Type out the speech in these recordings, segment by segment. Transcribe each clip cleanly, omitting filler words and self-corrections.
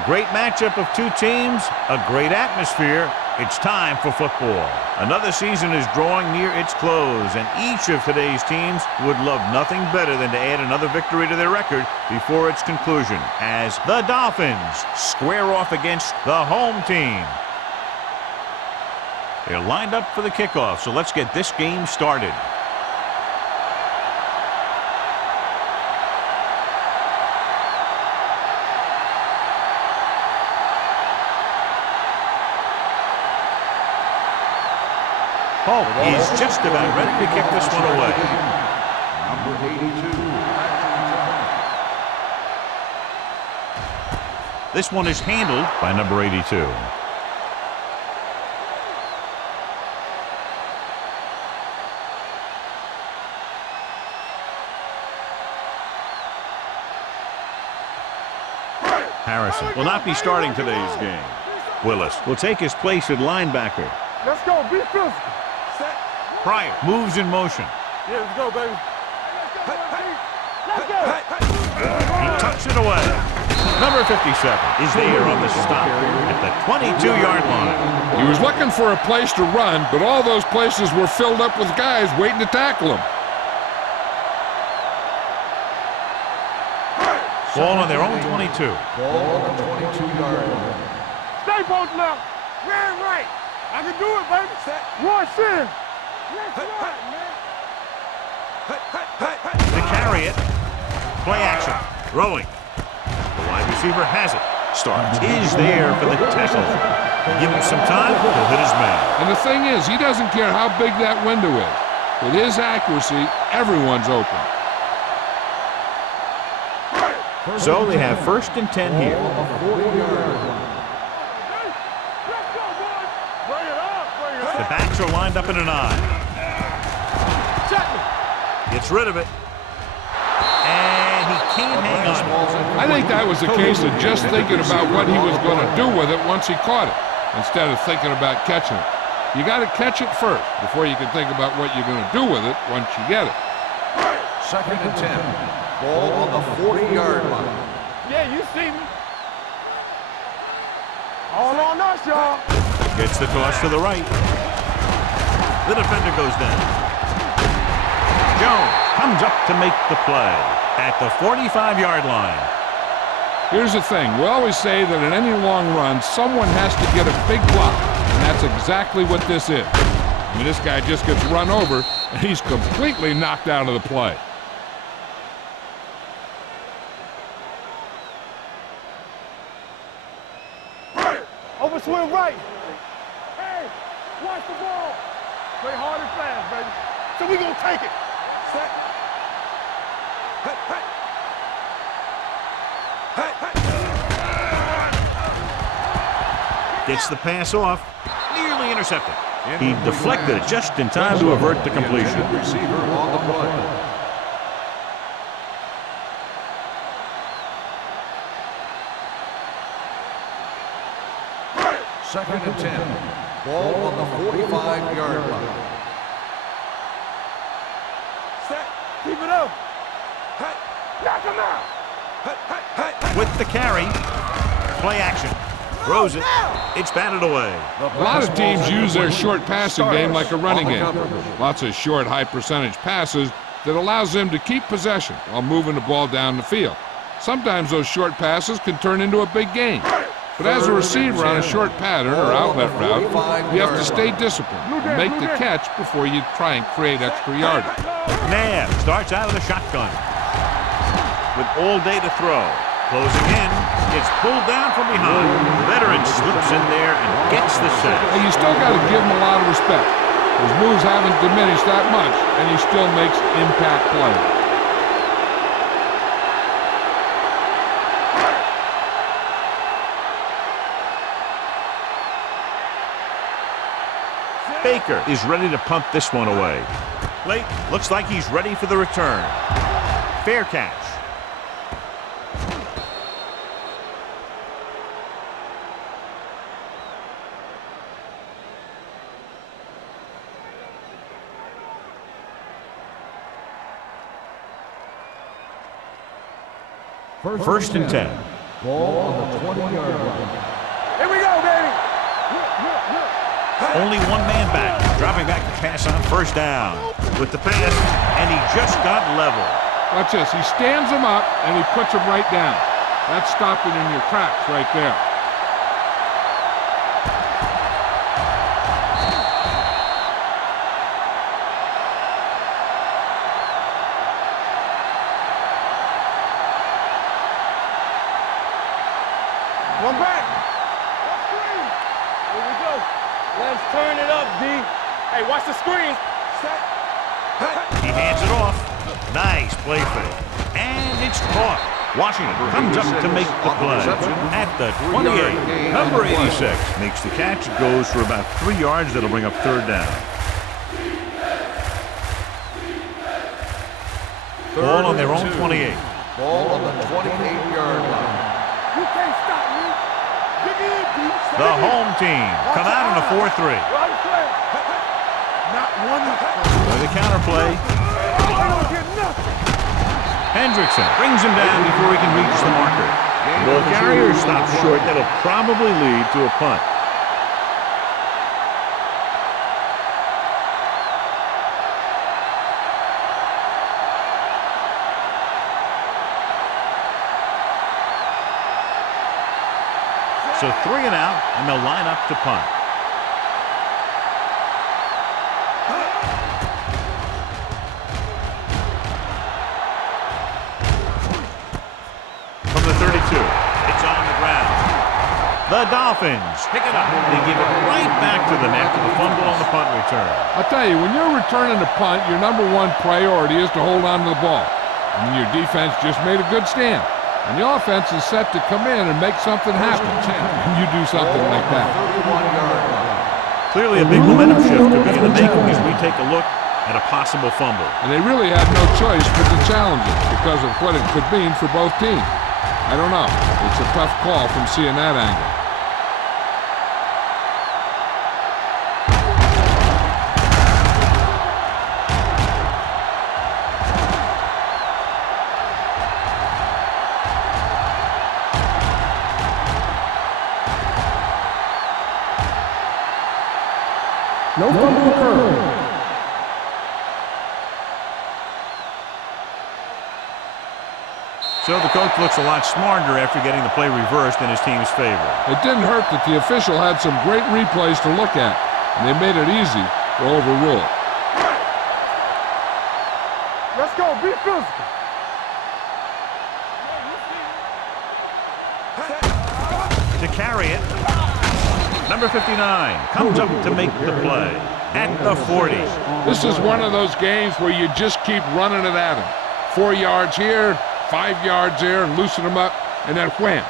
A great matchup of two teams, a great atmosphere. It's time for football. Another season is drawing near its close, and each of today's teams would love nothing better than to add another victory to their record before its conclusion, as the Dolphins square off against the home team. They're lined up for the kickoff, so let's get this game started. Paul is just about ready to kick this one away. Number 82. This one is handled by number 82. Harrison will not be starting today's game. Willis will take his place at linebacker. Let's go, be physical. Pryor moves in motion. Yeah, let's go, baby. Let's go. He tucks it away. Number 57 is there on the stop at the 22-yard line. He was looking for a place to run, but all those places were filled up with guys waiting to tackle him. Ball on their own 22. Ball on the 22-yard line. Stay both left. Ran right. I can do it, baby. Rush in. Let's run, man. To carry it. Play action. Throwing. The wide receiver has it. Starks is there for the tackle. Give him some time, he'll hit his man. And the thing is, he doesn't care how big that window is. With his accuracy, everyone's open. So they have 1st and 10 here. The backs are lined up in an I. Gets rid of it. And he can't hang on. I think that was a case of just thinking about what he was going to do with it once he caught it, instead of thinking about catching it. You got to catch it first before you can think about what you're going to do with it once you get it. 2nd and 10. Ball on the 40-yard line. Yeah, you see me. All on us, y'all. Gets the toss to the right. The defender goes down. Jones comes up to make the play at the 45-yard line. Here's the thing. We always say that in any long run, someone has to get a big block, and that's exactly what this is. I mean, this guy just gets run over, and he's completely knocked out of the play. Swing right. Hey, watch the ball. Play hard and fast, baby. So we gonna take it. Set. Gets the pass off. Nearly intercepted. He deflected it just in time to avert the completion. Receiver on the play. 2nd and 10. Ball on the 45-yard line. Set. Keep it up. Knock him out. With the carry. Play action. Throws it. It's batted away. A lot of teams use their short passing game like a running game. Lots of short, high-percentage passes that allows them to keep possession while moving the ball down the field. Sometimes those short passes can turn into a big game. But as a receiver on a short pattern or outlet route, you have to stay disciplined and make the catch before you try and create extra yardage. McNabb starts out of the shotgun. With all day to throw. Closing in. Gets pulled down from behind. The veteran slips in there and gets the sack. Well, you still got to give him a lot of respect. His moves haven't diminished that much, and he still makes impact plays. Baker is ready to punt this one away. Late, looks like he's ready for the return. Fair catch. First and 10. Ball on the 20-yard line. Here we go, baby. Only one man back. Dropping back to pass on first down. With the pass, and he just got level. Watch this. He stands him up, and he puts him right down. That's stopping in your tracks right there. One back. One screen. Here we go. Let's turn it up, D. Hey, watch the screen. Set. He hands it off. Nice play fake. And it's caught. Washington comes up to make the play. At the 28, number 86 makes the catch. It goes for about 3 yards. That'll bring up third down. Ball on their own 28. Ball on the 28-yard line. You can't stop me. Dig in, D. The home team come out in a 4-3. Not one. With a counter play. I don't get nothing. Hendrickson brings him down before he can reach the marker. The ball carrier stops short. That'll probably lead to a punt. So 3 and out, and they'll line up to punt. From the 32, it's on the ground. The Dolphins pick it up. They give it right back to them after the fumble on the punt return. I'll tell you, when you're returning a punt, your number one priority is to hold on to the ball. And your defense just made a good stand. And the offense is set to come in and make something happen. And you do something like that. 31-yard line. Clearly a big momentum shift to be in the making as we take a look at a possible fumble. And they really had no choice but to challenge it because of what it could mean for both teams. I don't know. It's a tough call from seeing that angle. No fumble occurred. So the coach looks a lot smarter after getting the play reversed in his team's favor. It didn't hurt that the official had some great replays to look at, and they made it easy to overrule. Let's go. Be physical. To carry it, number 59 comes up to make the play at the 40. This is one of those games where you just keep running it at him. 4 yards here, 5 yards there, and loosen them up, and then wham.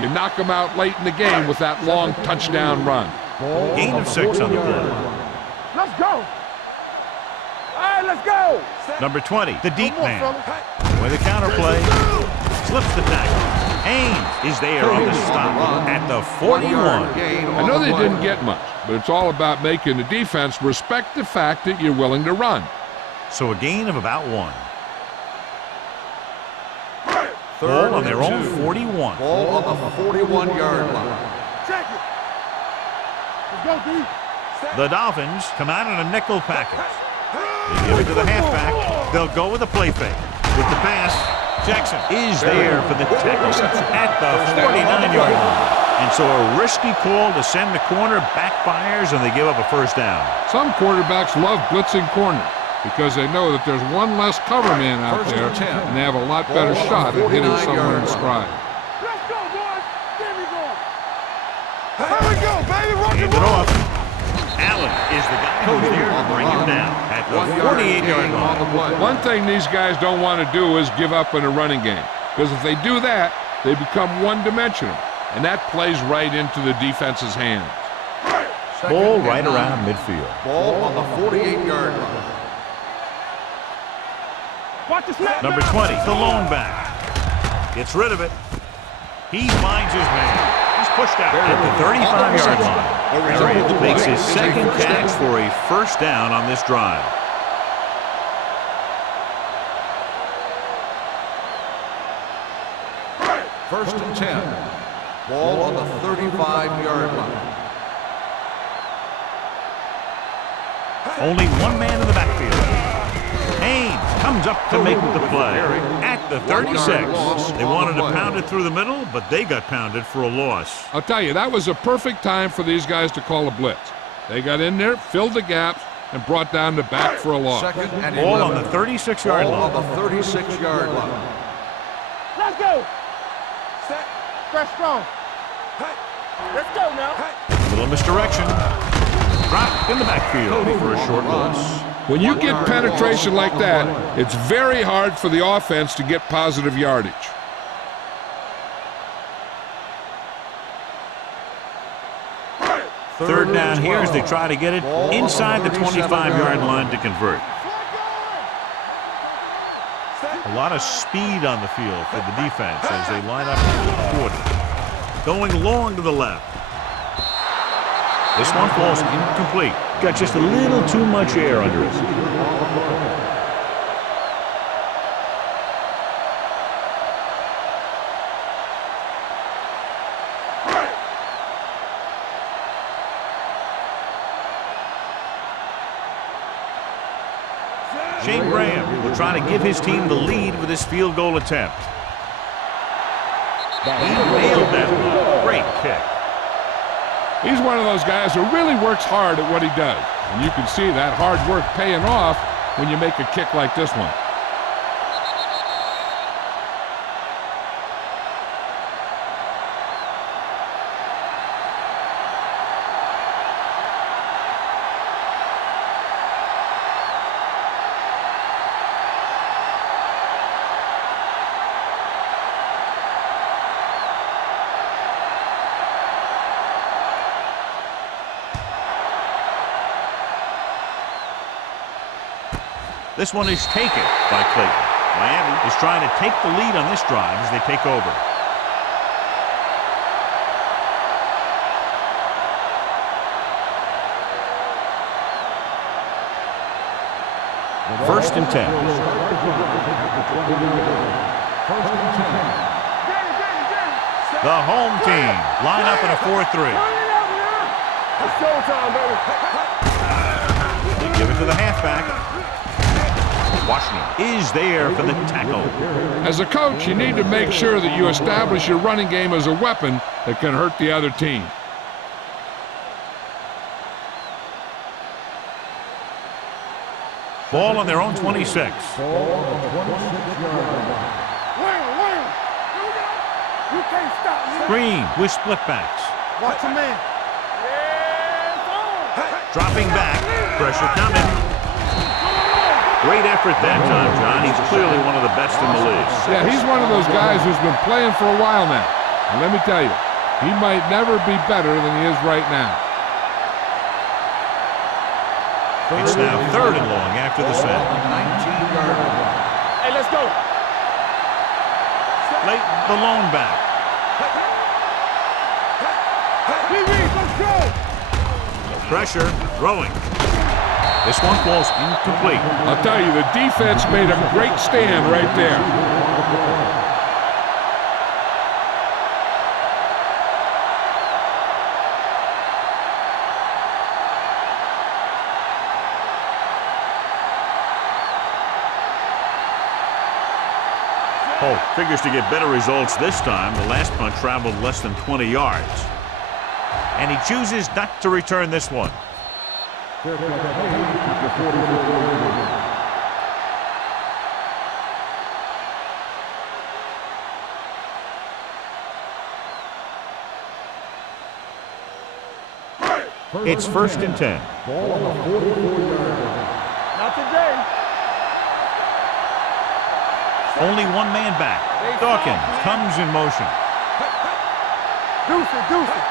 You knock them out late in the game with that long touchdown run. Gain of 6 on the play. Let's go. All right, let's go. Number 20, the deep One more, man. fella. With a counter play, slips the tackle. Haynes is there on the stop at the 41. I know they didn't get much, but it's all about making the defense respect the fact that you're willing to run. So a gain of about 1. Ball on their own 41. Ball on the 41-yard line. Check it. Let's go, D. The Dolphins come out in a nickel package. They give it to the halfback. They'll go with a play fake. With the pass, Jackson is there for the tackle at the 49-yard line. And so a risky call to send the corner backfires, and they give up a first down. Some quarterbacks love blitzing corners because they know that there's one less cover man out First there, and 10. and they have a lot better shot at hitting someone in 49-yard stride. Let's go, boys. There we go. Here we go, baby. Rock Hand and it roll. off. Allen is the guy who's there to bring him down at the 48-yard line. One thing these guys don't want to do is give up in a running game, because if they do that, they become one-dimensional, and that plays right into the defense's hands. Ball right around midfield. Ball on the 48-yard line. Watch the snap. Number 20, the lone back. Gets rid of it. He finds his man. He's pushed out at the 35-yard line. Arians makes his second catch for a first down on this drive. First and 10. Ball on the 35-yard line. Only one man in the backfield. Haynes comes up to make the play at the 36. They wanted to pound it through the middle, but they got pounded for a loss. I'll tell you, that was a perfect time for these guys to call a blitz. They got in there, filled the gaps, and brought down the back for a loss. Second and Ball 11. on the 36-yard Ball line. on the 36-yard line. Let's go. Set. Fresh strong. Let's go now. Little misdirection. Dropped in the backfield for a short loss. When you get penetration like that, it's very hard for the offense to get positive yardage. Third down here as they try to get it inside the 25-yard line to convert. A lot of speed on the field for the defense as they line up into the 40. Going long to the left. This one falls incomplete. Got just a little too much air under it. Shane Graham will try to give his team the lead with this field goal attempt. He nailed that one. Great kick. He's one of those guys who really works hard at what he does. And you can see that hard work paying off when you make a kick like this one. This one is taken by Clayton. Miami is trying to take the lead on this drive as they take over. First and 10. The home team line up in a 4-3. It's showtime, baby. They give it to the halfback. Washington is there for the tackle. As a coach, you need to make sure that you establish your running game as a weapon that can hurt the other team. Ball on their own 26. Wham, wham. You can't stop me. Green with split backs. Watch your man. Dropping back. Pressure coming. Great effort that time, John. He's clearly one of the best in the league. Yeah, he's one of those guys who's been playing for a while now. And let me tell you, he might never be better than he is right now. It's now third and long after the set. 19-yard line. Hey, let's go. Leighton, the lone back. Let's go. Pressure, throwing. This one falls incomplete. I'll tell you, the defense made a great stand right there. Holt figures to get better results this time. The last punt traveled less than 20 yards. And he chooses not to return this one. It's first and 10. Not today. Only one man back. Dawkins comes in motion. Deuce it, deuce it.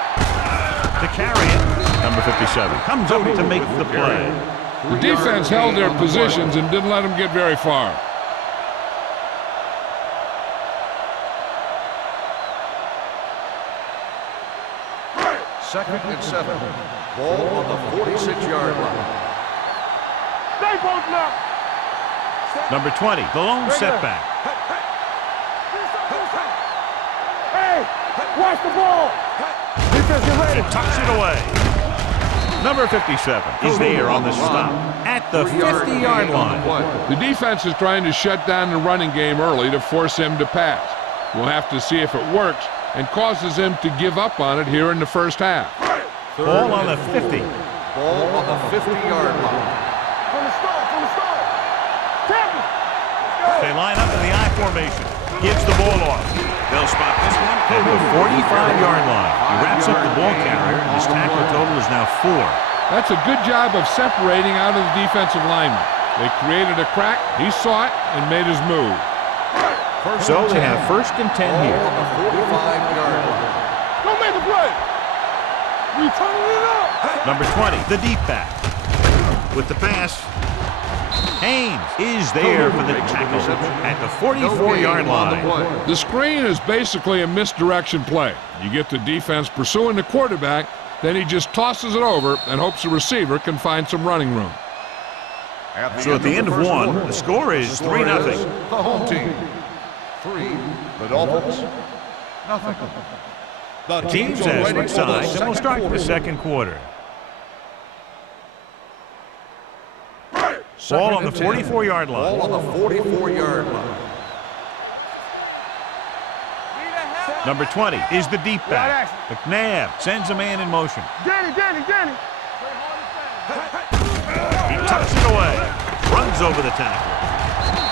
To carry it, number 57 comes up to make the play. The defense held their positions and didn't let them get very far. Second and 7. Ball on the 46-yard line. Stay both now. Number 20, the lone setback. Hey, watch the ball. Defense, get ready. And tucks it away. Number 57 is there on the stop at the 50-yard line. The defense is trying to shut down the running game early to force him to pass. We'll have to see if it works and causes him to give up on it here in the first half. Ball on the 50. Ball on the 50-yard line. From the start. Tackle. They line up in the I formation. Gives the ball off. They'll spot this one at the 45-yard line. He wraps up the ball carrier, and his tackle total is now 4. That's a good job of separating out of the defensive lineman. They created a crack, he saw it, and made his move. So they have first and 10 here. On the 45-yard line. Don't make a play. We turning it up. Number 20, the deep back. With the pass, Haynes is there for the tackle at the 44-yard line. The screen is basically a misdirection play. You get the defense pursuing the quarterback, then he just tosses it over and hopes the receiver can find some running room. So at the end of one, the score is 3-0. The home team. 3, the Dolphins. Nothing. The Teams have switched sides, and we'll start the second quarter. Ball on the 44-yard line. Ball on the 44-yard line. Number 20 is the deep back. McNabb sends a man in motion. Danny. He tucks it away. Runs over the tackle.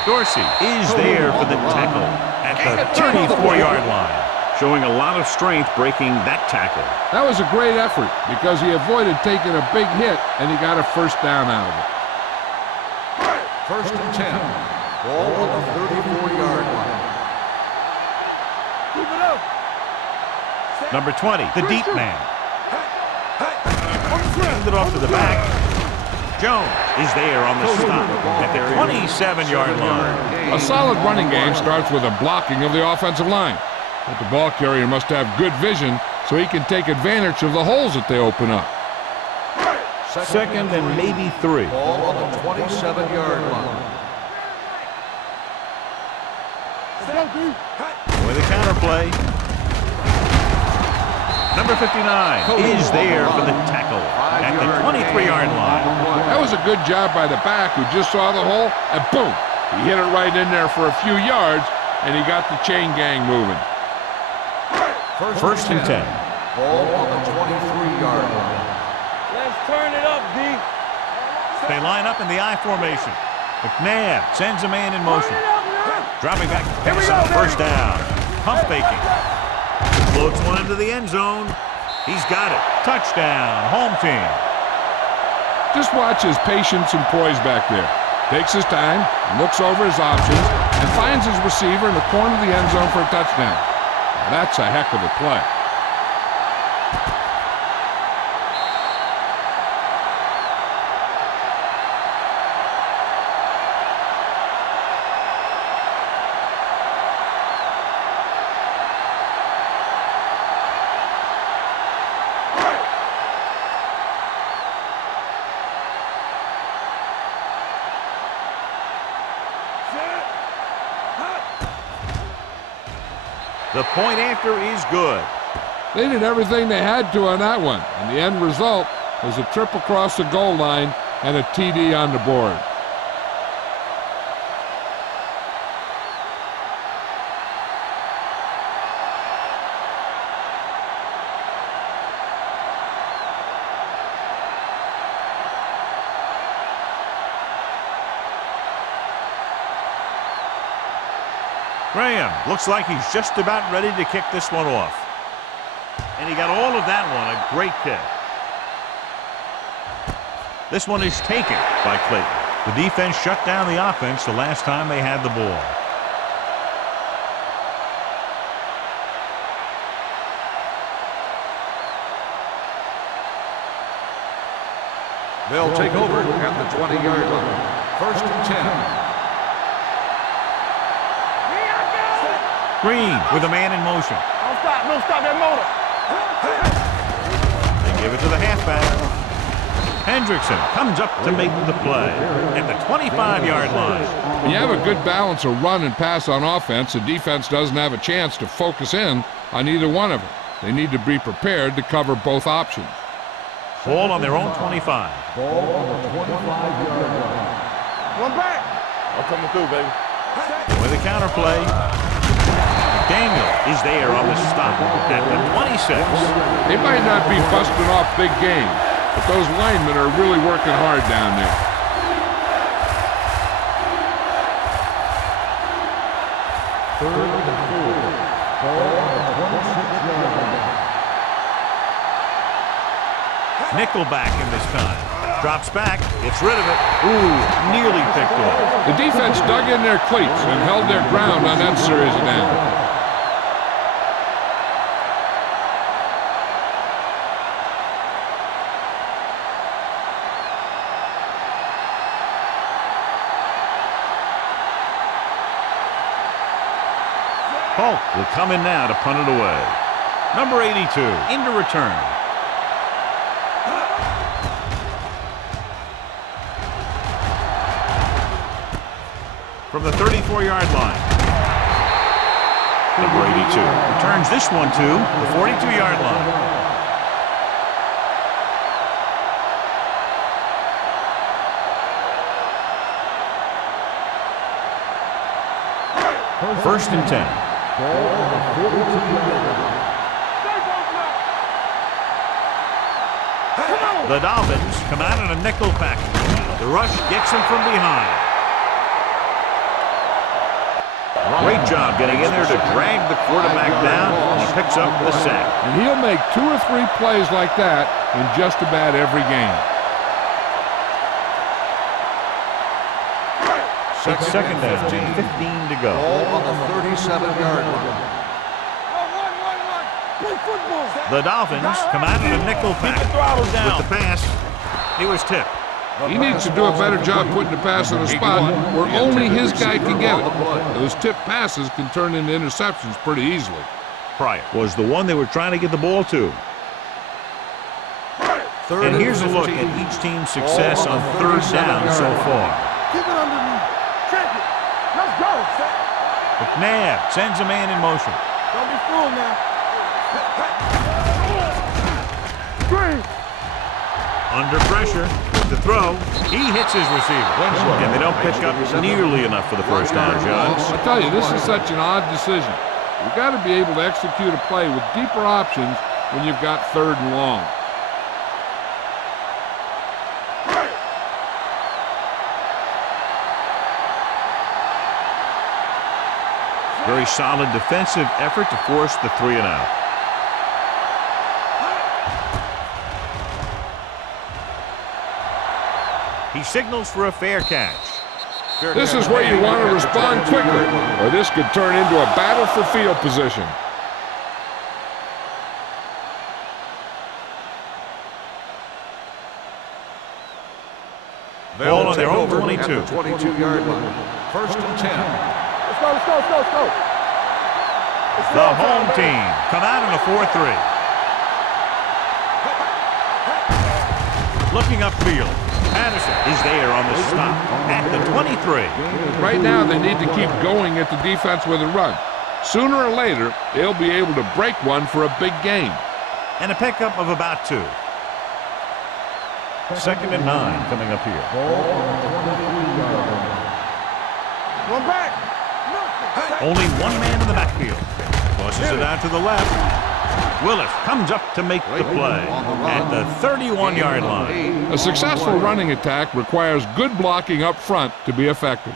Dorsey is there for the tackle at the 34-yard line. Showing a lot of strength breaking that tackle. That was a great effort because he avoided taking a big hit and he got a first down out of it. First and 10. Ball on the 34-yard line. Keep it up. Number 20, the deep man. Send it off to the back. Jones is there on the stop at the 27-yard line. A solid running game starts with a blocking of the offensive line. But the ball carrier must have good vision so he can take advantage of the holes that they open up. Second and maybe 3. Ball on the 27-yard line. With a counter play. Number 59 is there for the tackle at the 23-yard line. That was a good job by the back who just saw the hole, and boom! He hit it right in there for a few yards, and he got the chain gang moving. First and 10. Ball on the 23-yard line. Let's turn it up, D. They line up in the I formation. McNabb sends a man in motion. Dropping back to pass on first down. Pump faking. Floats one into the end zone. He's got it. Touchdown, home team. Just watch his patience and poise back there. Takes his time, looks over his options, and finds his receiver in the corner of the end zone for a touchdown. Now, that's a heck of a play. The point after is good. They did everything they had to on that one, and the end result was a trip across the goal line and a TD on the board. Graham looks like he's just about ready to kick this one off. And he got all of that one, a great kick. This one is taken by Clayton. The defense shut down the offense the last time they had the ball. They'll take over at the 20-yard line. First and 10. Green with a man in motion. Don't stop that motor. They give it to the halfback. Hendrickson comes up to make the play at the 25-yard line. When you have a good balance of run and pass on offense, the defense doesn't have a chance to focus in on either one of them. They need to be prepared to cover both options. Ball on their own 25. Ball on the 25-yard line. One back. I'm coming through, baby. With a counterplay, Daniel is there on the stop at the 26. They might not be busting off big games, but those linemen are really working hard down there. Third and 4. Ball on the 26-yard line. Nickelback in this time. Drops back, gets rid of it. Ooh, nearly picked off. The defense dug in their cleats and held their ground on that series of downs. Polk will come in now to punt it away. Number 82 into return. From the 34-yard line. Number 82 returns this one to the 42-yard line. First and 10. Ball on the 42-yard line. The Dolphins come out in a nickel package. The rush gets him from behind. Great job getting in there to drag the quarterback down, and he picks up the sack. And he'll make 2 or 3 plays like that in just about every game. It's second down, 15 to go. Ball on the 37-yard line. Play football. The Dolphins come out in a nickel package. With the pass, he was tipped. He needs to do a better job putting the pass in a spot where only his guy can get it. Those tip passes can turn into interceptions pretty easily. Pryor was the one they were trying to get the ball to. And here's a look at each team's success on third down so far. Keep it underneath. Check it. Let's go. McNabb sends a man in motion. Don't be fooled now. Green. Under pressure to throw. He hits his receiver. And they don't pick up nearly enough for the first down, John. I tell you, this is such an odd decision. You've got to be able to execute a play with deeper options when you've got third and long. Very solid defensive effort to force the 3 and out. He signals for a fair catch. This is where you want to respond quickly, or this could turn into a battle for field position. Ball on their own 22. 22-yard line. First and 10. Let's go, let's go, let's go, let's go. The home team come out in a 4-3. Looking upfield. Patterson is there on the stop at the 23. Right now, they need to keep going at the defense with a run. Sooner or later, they'll be able to break one for a big gain. And a pickup of about 2. Second and 9 coming up here. One back. Only one man in the backfield. Tosses it out to the left. Willis comes up to make the play at the 31-yard line. A successful running attack requires good blocking up front to be effective.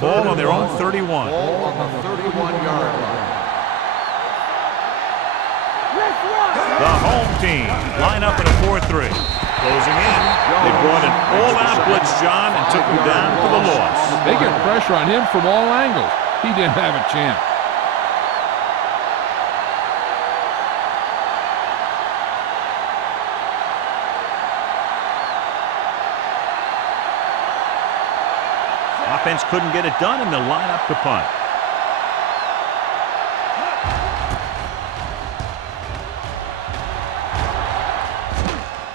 Ball on their own 31. Ball on the 31-yard line. The home team line up in a 4-3. Closing in. They brought an all-out blitz, John, and took him down for the loss. They get pressure on him from all angles. He didn't have a chance. Offense couldn't get it done, and they'll line up to punt.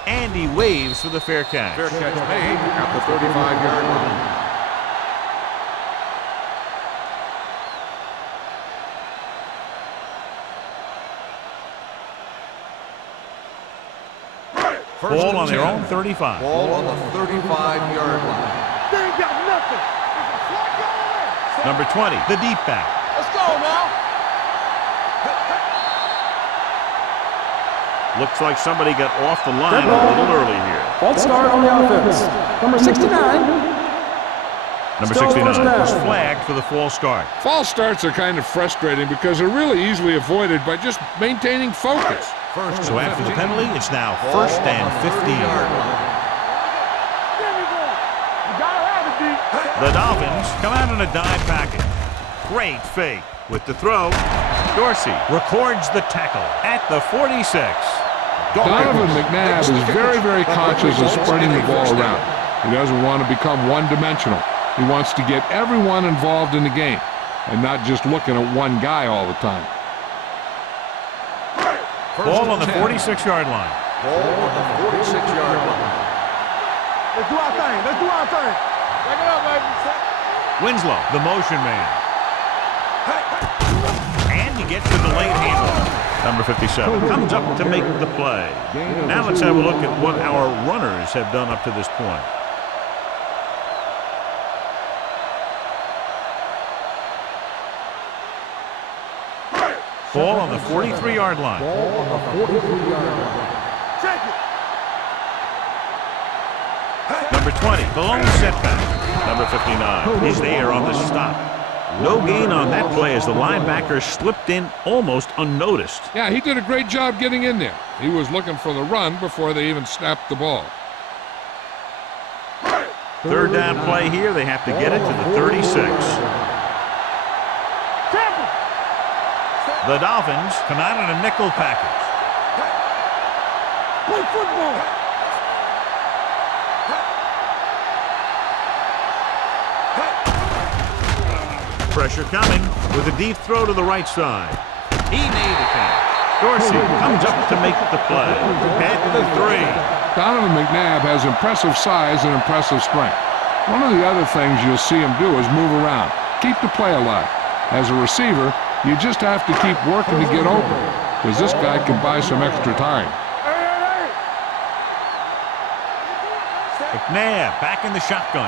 And he waves for the fair catch. Fair catch made at the 35-yard line. Ball on their own 35. Ball on the 35-yard line. They ain't got nothing. It's a flat guy. Number 20, the deep back. Let's go now. Looks like somebody got off the line a little early here. False start on the offense. Number 69. Number Still 69 first down. was flagged for the false start. False starts are kind of frustrating because they're really easily avoided by just maintaining focus. First So and after the 15. penalty, it's now Ball first on and the 15. 30-yard line. There we go. You gotta have it, D. The Dolphins come out in a dive package. Great fake. With the throw, Dorsey records the tackle at the 46. Donovan McNabb is very, very conscious of spreading the ball around. He doesn't want to become one-dimensional. He wants to get everyone involved in the game and not just looking at one guy all the time. Ball on the 46-yard line. Ball on the 46-yard line. Let's do our thing. Let's do our thing. Back it up, baby. Winslow, the motion man. And he gets the delayed handoff. Number 57 comes up to make the play. Now let's have a look at what our runners have done up to this point. Ball on the 43-yard line. Ball on the 43-yard line. Check it. Number 20, the lone setback. Number 59 is there on the stop. No gain on that play as the linebacker slipped in almost unnoticed. Yeah, he did a great job getting in there. He was looking for the run before they even snapped the ball. Third down play here. They have to get it to the 36. The Dolphins come out in a nickel package. Play football. Pressure coming with a deep throw to the right side. He made the catch. Dorsey comes up to make the play. At the 3. Donovan McNabb has impressive size and impressive strength. One of the other things you'll see him do is move around, keep the play alive. As a receiver, you just have to keep working to get open, because this guy can buy some extra time. McNabb back in the shotgun.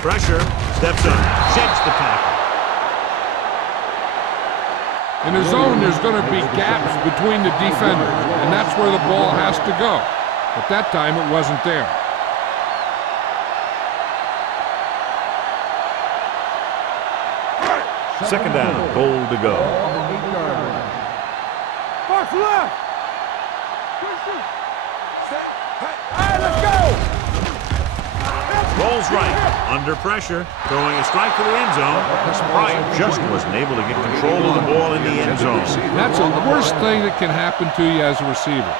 Pressure, steps up, sheds the tackle. In the zone, there's going to be gaps between the defenders, and that's where the ball has to go. But that time, it wasn't there. Second down, goal to go. March left. Hey, let's go. Rolls right, under pressure, throwing a strike to the end zone. Bryant just wasn't able to get control of the ball in the end zone. That's the worst thing that can happen to you as a receiver.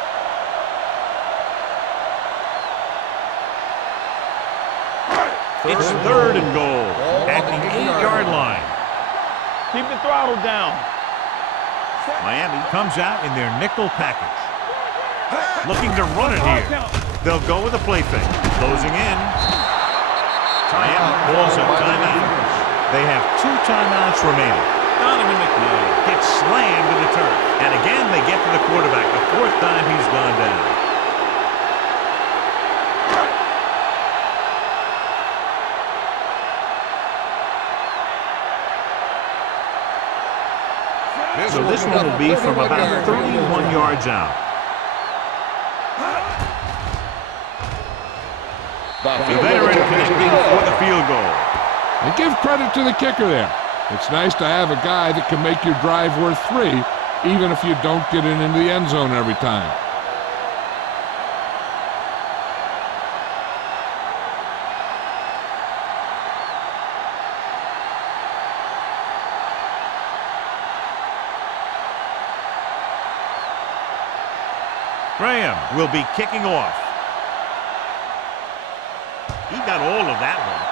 It's third and goal at the 8-yard line. Keep the throttle down. Miami comes out in their nickel package. Looking to run it here. They'll go with a play fake. Closing in. Miami calls a timeout. They have 2 timeouts remaining. Donovan McNabb gets slammed to the turf. And again, they get to the quarterback. The 4th time he's gone down. So this one will be from about 31 yards out. The veteran connecting for the field goal. And give credit to the kicker there. It's nice to have a guy that can make your drive worth 3, even if you don't get it into the end zone every time. Graham will be kicking off. He got all of that one.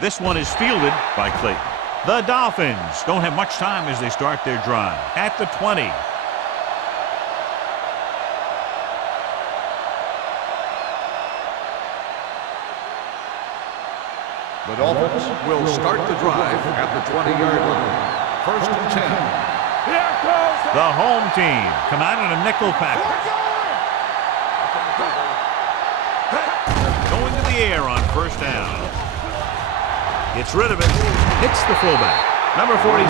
This one is fielded by Clayton. The Dolphins don't have much time as they start their drive. At the 20. The Dolphins will start the drive at the 20-yard line. First and 10. Here it goes. The home team come out in a nickel package. Going to the air on first down. Gets rid of it. Hits the fullback. Number 47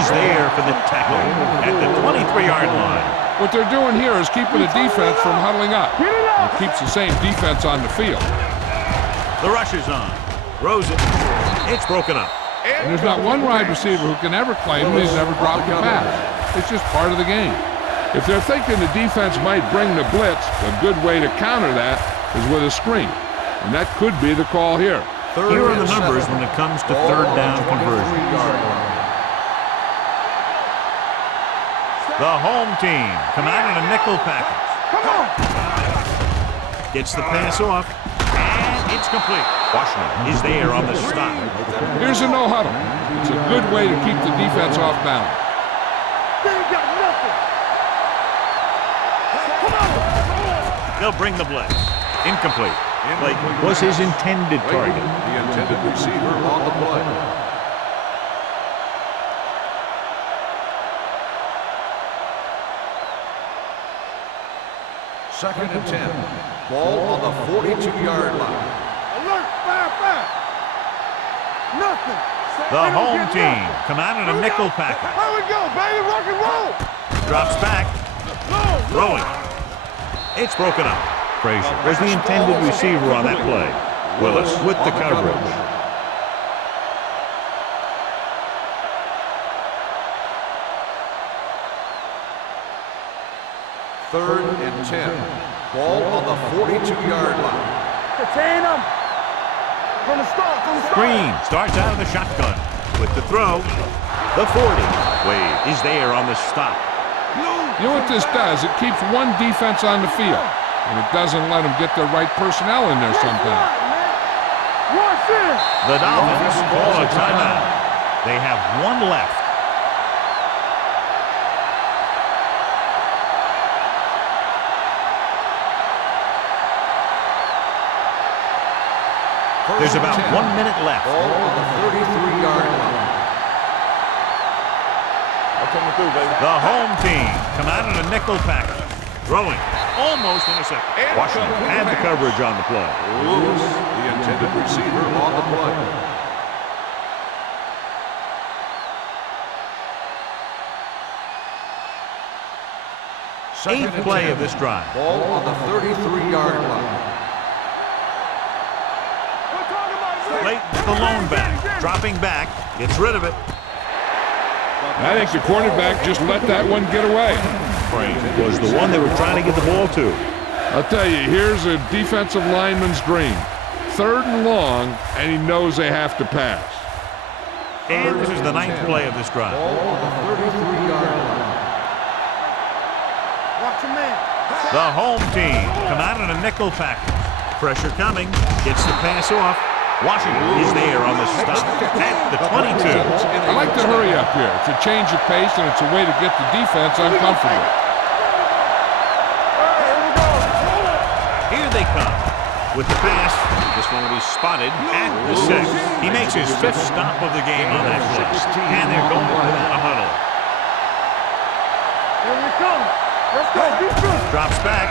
is there for the tackle at the 23-yard line. What they're doing here is keeping the defense from huddling up. It keeps the same defense on the field. The rush is on. Throws it. It's broken up. And there's not one wide receiver who can ever claim he's never dropped a pass. It's just part of the game. If they're thinking the defense might bring the blitz, a good way to counter that is with a screen. And that could be the call here. Here are the numbers when it comes to third down conversion. The home team come out in a nickel package. Come on. Gets the pass off, and it's complete. Washington is there on the stop. Here's a no huddle. It's a good way to keep the defense off balance. They ain't got nothing. Come on. They'll bring the blitz. Incomplete. Blake was his intended target. The intended receiver on the play. Second and 10. Ball on the 42-yard line. Alert. Fire. Nothing. The home team come out in a nickel package. Here we go, baby. Rock and roll. Drops back. Throwing. It's broken up. Frazier was the intended receiver on that play. Willis with the coverage. Third and 10. Ball on the 42-yard line. Contain them. From the start. Green starts out of the shotgun with the throw. The 40. Wade is there on the stop. You know what this does? It keeps one defense on the field, and it doesn't let them get the right personnel in there sometimes. Watch this. The Dolphins call a timeout. They have one left. There's about 1 minute left. Ball on the 33-yard line. The home team come out in a nickel package. Throwing. Almost intercepted. Washington had the coverage on the play. Lewis, the intended receiver on the play. Second Eighth play of this drive. Ball on the 33-yard line. Late the lone back. Dropping back. Gets rid of it. I think the cornerback just let that one get away. Was the one they were trying to get the ball to. I'll tell you, here's a defensive lineman's dream. Third and long, and he knows they have to pass. And this is the ninth play of this drive. Ball on the 33-yard line. Watch your man. The home team come out in a nickel package. Pressure coming. Gets the pass off. Washington is there on the stop at the 22. I like to hurry up here. It's a change of pace, and it's a way to get the defense uncomfortable. Here they come. With the pass, this one will be spotted at the 6. He makes his 5th stop of the game on that play. And they're going without a huddle. Here we come. Let's go. Defense. Drops back.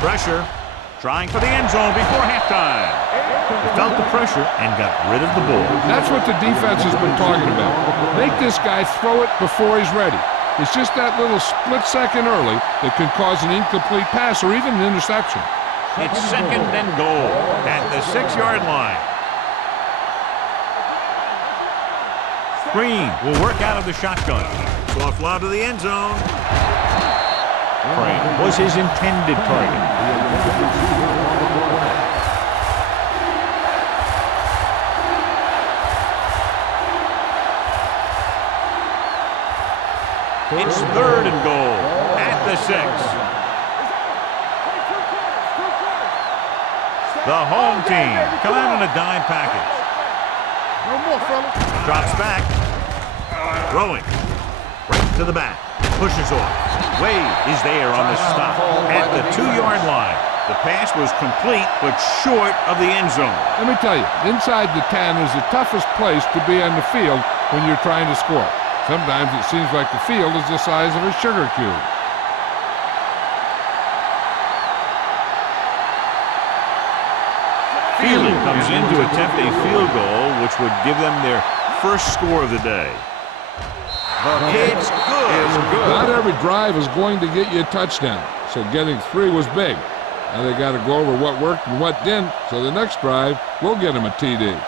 Pressure. Trying for the end zone before halftime. They felt the pressure and got rid of the ball. That's what the defense has been talking about. Make this guy throw it before he's ready. It's just that little split second early that can cause an incomplete pass or even an interception. It's second and goal at the 6-yard line. Green will work out of the shotgun. Soft lob to the end zone. Crane was his intended target. It's third and goal at the 6. The home team come out in a dime package. No more, fellas. Drops back. Throwing. Right to the back. Pushes off. Wade is there on the stop at the 2-yard line. The pass was complete, but short of the end zone. Let me tell you, inside the 10 is the toughest place to be on the field when you're trying to score. Sometimes it seems like the field is the size of a sugar cube. Fielding comes in to attempt a field goal, which would give them their first score of the day. It's good. Not every drive is going to get you a touchdown, so getting 3 was big. Now they got to go over what worked and what didn't, so the next drive will get them a TD.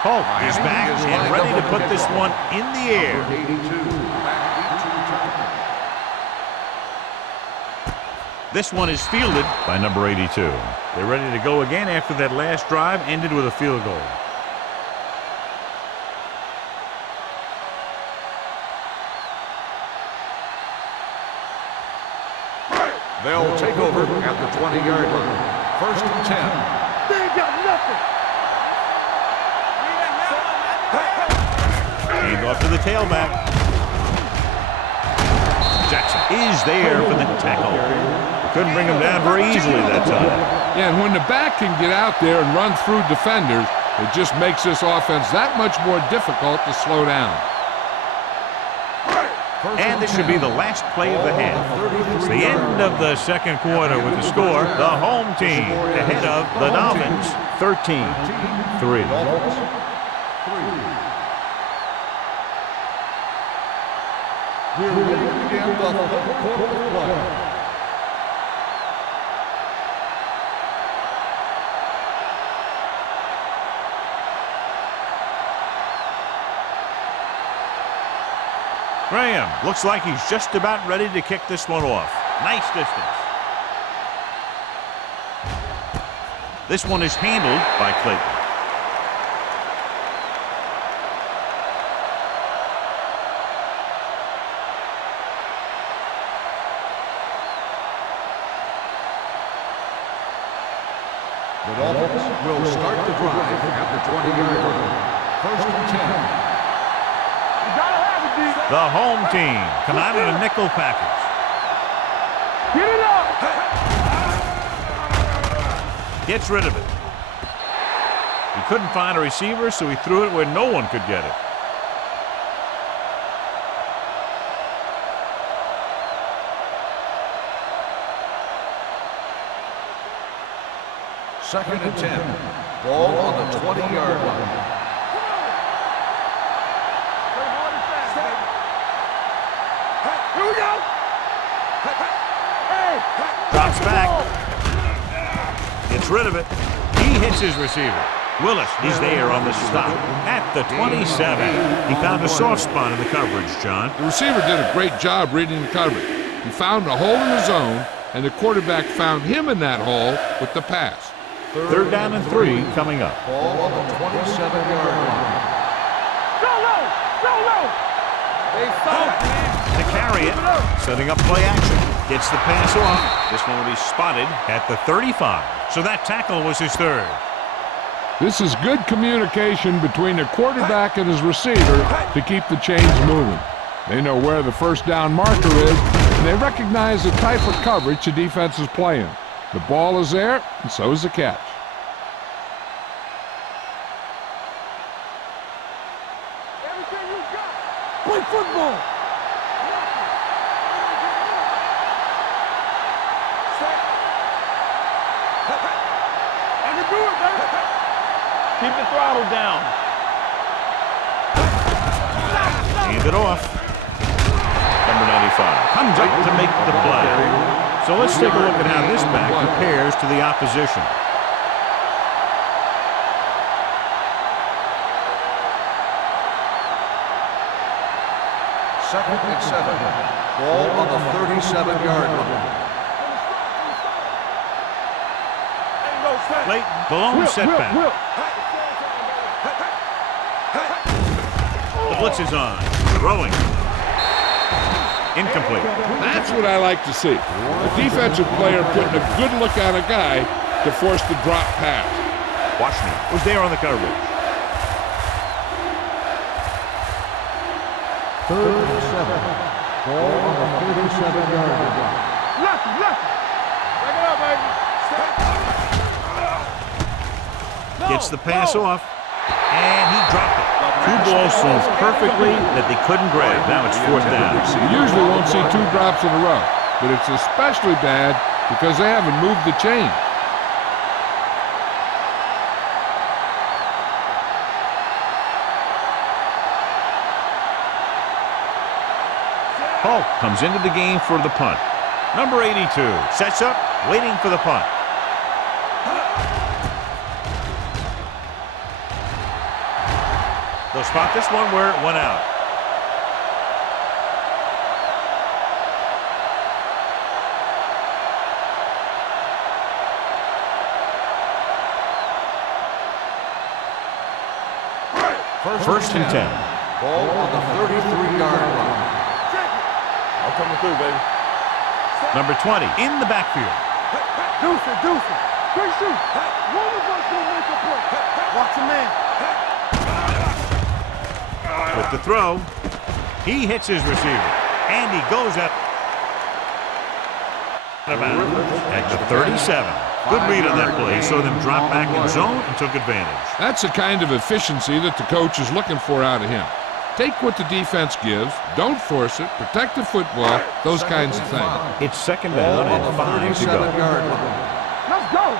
Holt is back and ready to put this one in the air. This one is fielded by number 82. They're ready to go again after that last drive ended with a field goal. They'll take over at the 20-yard line. 1st and 10. They ain't got nothing. Hand off to the tailback. Jackson is there for the tackle. Couldn't bring him down very easily that time. Yeah, and when the back can get out there and run through defenders, it just makes this offense that much more difficult to slow down. And this should be the last play of the half. It's the end of the second quarter with the score. The home team ahead of the Dolphins, 13-3. We're ready to begin the third quarter of play. Graham looks like he's just about ready to kick this one off. Nice distance. This one is handled by Clayton. The Dolphins will start the drive at the 20-yard line. 1st and 10. You gotta have it, D. The home team come out in a nickel package. Get it up. Gets rid of it. He couldn't find a receiver, so he threw it where no one could get it. Second and 10. Ball on the 20-yard line. Play hard and fast, baby. Here we go. Hey. Drops back. Gets rid of it. He hits his receiver. Willis is there on the stop at the 27. He found a soft spot in the coverage, John. The receiver did a great job reading the coverage. He found a hole in the zone, and the quarterback found him in that hole with the pass. Third down and 3 coming up. Ball on the 27-yard line. Go low. Go low. They stop, man. To carry it, setting up play action. Gets the pass off. This one will be spotted at the 35. So that tackle was his third. This is good communication between the quarterback and his receiver to keep the chains moving. They know where the first down marker is, and they recognize the type of coverage the defense is playing. The ball is there, and so is the catch. Everything you got. Play football. I can do it, baby. Keep the throttle down. Hand it off. Number 95 comes up to make the play. So let's take a look at how this back compares to the opposition. Second and 7. Ball on the 37-yard line. Clayton, the lone setback. The blitz is on. Throwing. Incomplete. That's what I like to see. A defensive player putting a good look on a guy to force the drop pass. Washington was there on the coverage. Third and 7. Ball on the 37-yard line. Lucky. Back it up, baby. Gets the pass off, and he dropped it. Two balls thrown perfectly that they couldn't grab. Now it's fourth down. You usually won't see two drops in a row, but it's especially bad because they haven't moved the chain. Hulk comes into the game for the punt. Number 82 sets up, waiting for the punt. They'll spot this one where it went out. First and 10. Ball on the 33-yard line. I'm coming through, baby. Number 20 in the backfield. Deuce it. Quick shoot. One of us will make a play. Watch a man. With the throw, he hits his receiver, and he goes up at the 37. Good read on that play. Saw them drop back in zone and took advantage. That's the kind of efficiency that the coach is looking for out of him. Take what the defense gives, don't force it, protect the football, those kinds of things. It's second down and 5 to go. Let's go.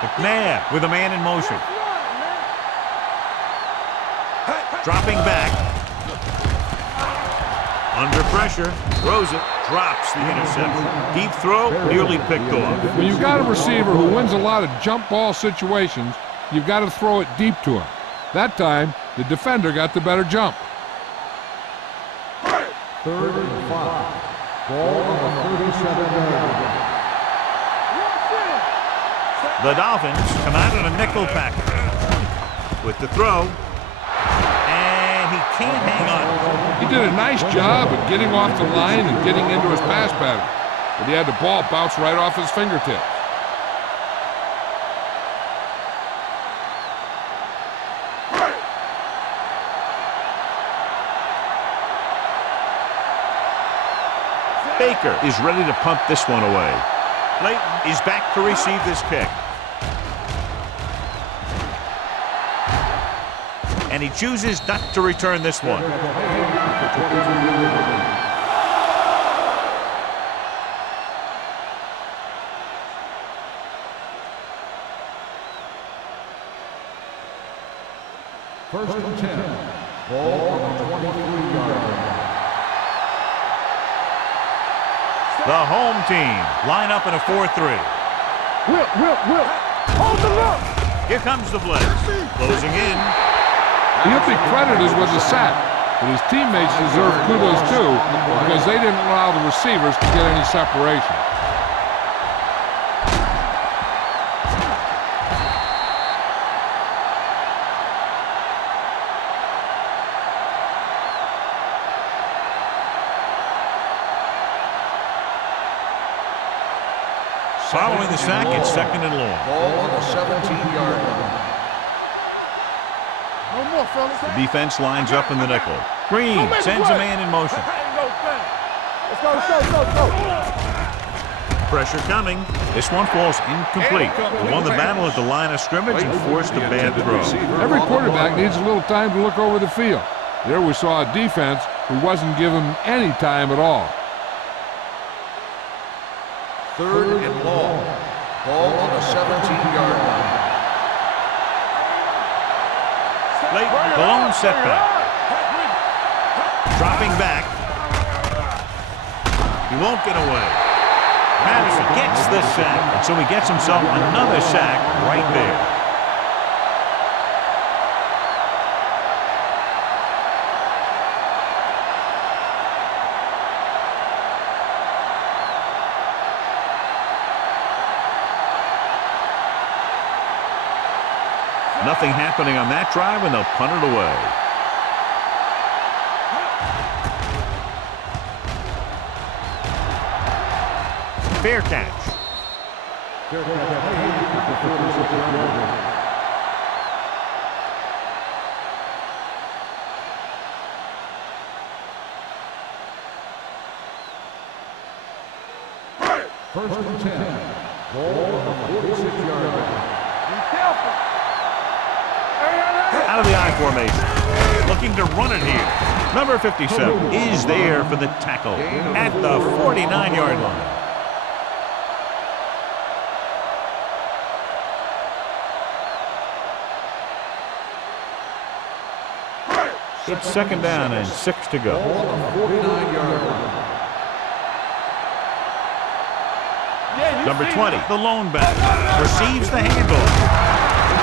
McNabb with a man in motion. Dropping back. Under pressure. Throws it. Drops the interception. Deep throw. Nearly picked off. When you've got a receiver who wins a lot of jump ball situations, you've got to throw it deep to him. That time, the defender got the better jump. Third and 5. Ball on the 37-yard line. The Dolphins come out in a nickel package. With the throw. And he can't hang on. He did a nice job of getting off the line and getting into his pass pattern, but he had the ball bounce right off his fingertips. Baker is ready to punt this one away. Layton is back to receive this kick. And he chooses not to return this one. First and 10. Ball on the 23-yard line. The home team line up in a 4-3. Will. Hold the look. Here comes the blitz. Closing in. He'll be credited with the sack, but his teammates deserve kudos too because they didn't allow the receivers to get any separation. Following the sack, it's second and long. Ball on the 17-yard line. No more, fellas. The defense lines up in the nickel. Green sends a man in motion. Let's go. Pressure coming. This one falls incomplete. They won the battle at the line of scrimmage and forced a bad throw. Every quarterback needs a little time to look over the field. There we saw a defense who wasn't given any time at all. Third and long. Ball on the 17-yard line. Layton, the lone setback. Dropping back. He won't get away. Madison gets the sack, and so he gets himself another sack right there. Nothing happening on that drive, and they'll punt it away. Fair catch. First and 10. Ball on the 46-yard line. Be careful. Out of the I formation. Looking to run it here. Number 57 is there for the tackle at the 49-yard line. It's second down and 6 to go. Ball on the 49-yard line. Number 20, the lone back, receives the handoff.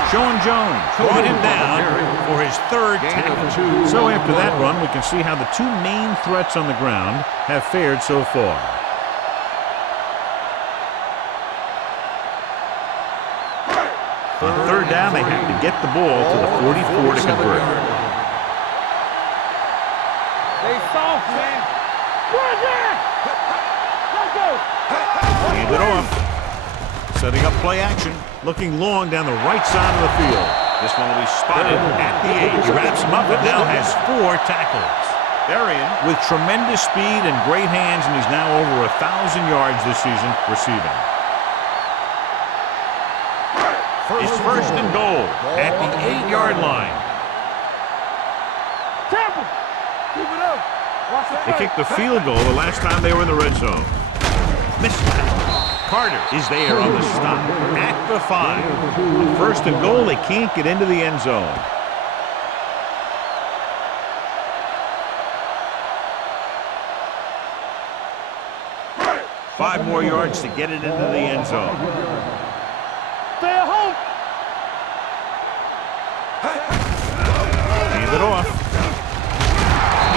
Sean Jones brought him down for his third tackle. So after that run, we can see how the two main threats on the ground have fared so far. On third down, they have to get the ball to the 44 to convert. Stay soft, man. Run there. Let's go. Hand it off. Setting up play action. Looking long down the right side of the field. This one will be spotted at the 8. He wraps him up and now has 4 tackles. Berrien with tremendous speed and great hands, and he's now over 1,000 yards this season receiving. It's first and goal at the 8-yard line. Temple. Keep it up. Watch that. They kicked the field goal the last time they were in the red zone. Missed that. Carter is there on the stop at the 5. On first and goal, they can't get into the end zone. Five more yards to get it into the end zone. Stay at home. Hand it off.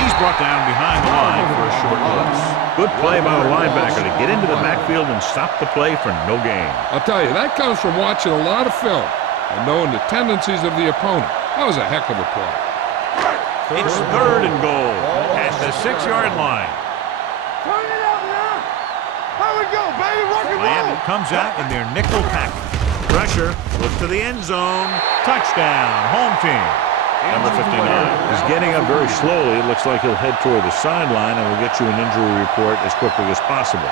He's brought down behind the line for a short loss. Good play by the linebacker to get into the backfield and stop the play for no gain. I'll tell you, that comes from watching a lot of film and knowing the tendencies of the opponent. That was a heck of a play. It's third and goal at the 6-yard line. Turn it up now. There we go, baby. Rock and Miami roll. comes out in their nickel package. Pressure, look to the end zone. Touchdown, home team. Number 59 is getting up very slowly. It looks like he'll head toward the sideline, and we'll get you an injury report as quickly as possible.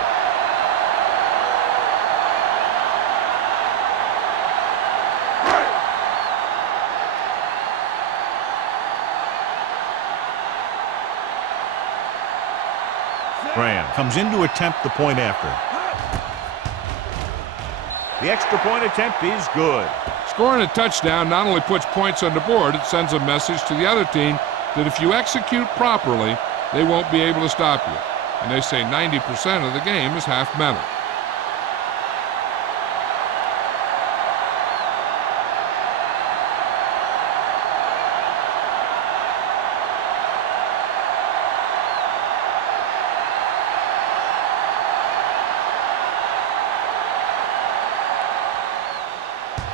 Graham comes in to attempt the point after. The extra point attempt is good. Scoring a touchdown not only puts points on the board, it sends a message to the other team that if you execute properly, they won't be able to stop you. And they say 90% of the game is half mental.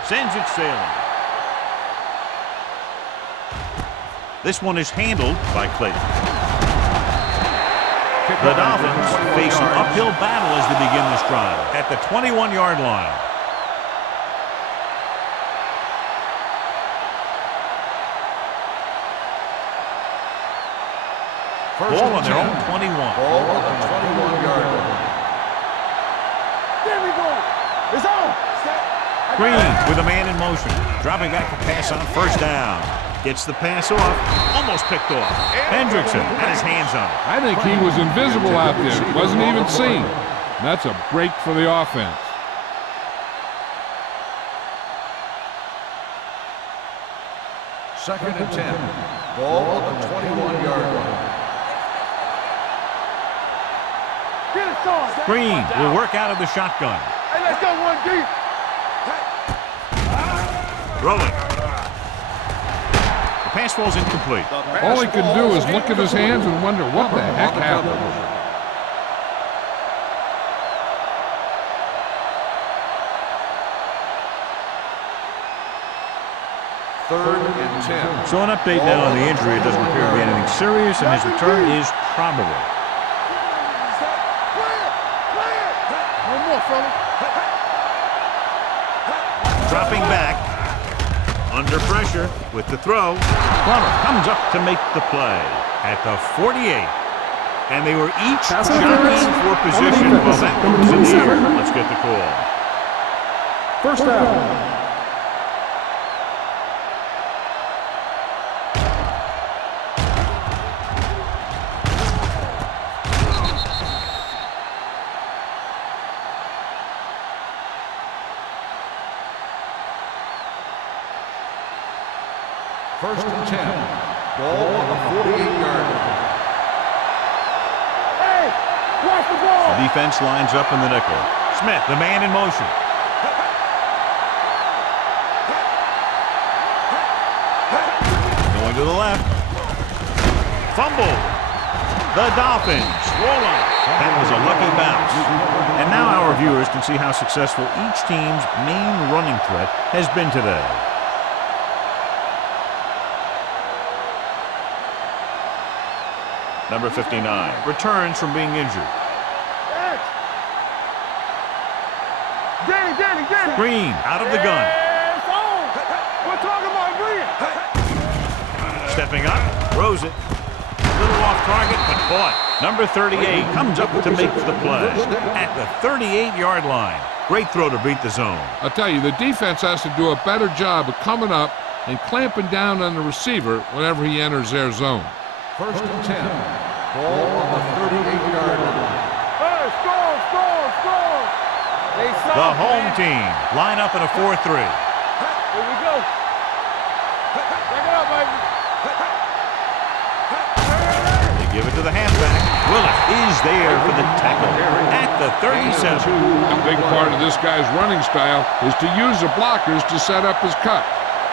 Sends it sailing. This one is handled by Clayton. The Dolphins face an uphill battle as they begin this drive at the 21-yard line. Ball on their own 21. Ball on the 21-yard line. There we go. It's on. Green with a man in motion. Dropping back to pass on first down. Gets the pass off. Almost picked off. Hendrickson had his hands on it. I think he was invisible out there. Wasn't even seen. That's a break for the offense. Second and 10. Ball on the 21-yard line. Get it, son. Green will work out of the shotgun. Hey, let's go one deep. Throwing. The pass falls incomplete. All he could do is look at his hands and wonder what the heck happened. Third and 10. So an update now on the injury. It doesn't appear to be anything serious, and his return is probable. No more, fella. Dropping back. Under pressure with the throw. Plummer comes up to make the play at the 48. And they were each Pass jockeying for position while that one was in the air. Let's get the call. First down. First and 10. Ball on the 48-yard line. Hey, watch the ball. The defense lines up in the nickel. Smith, the man in motion. Going to the left. Fumble. The Dolphins roll on. That was a lucky bounce. And now our viewers can see how successful each team's main running threat has been today. Number 59 returns from being injured. Danny. Green out of the gun. It's on. We're talking about Green. Stepping up, throws it. A little off target, but caught. Number 38 comes up to make the play at the 38-yard line. Great throw to beat the zone. I'll tell you, the defense has to do a better job of coming up and clamping down on the receiver whenever he enters their zone. First and 10. Ball on the 38-yard line. Hey, score. They suck, The home man. team line up in a 4-3. Here we go. Back it up, baby. They give it to the halfback. Willis is there for the tackle at the 37. A big part of this guy's running style is to use the blockers to set up his cut,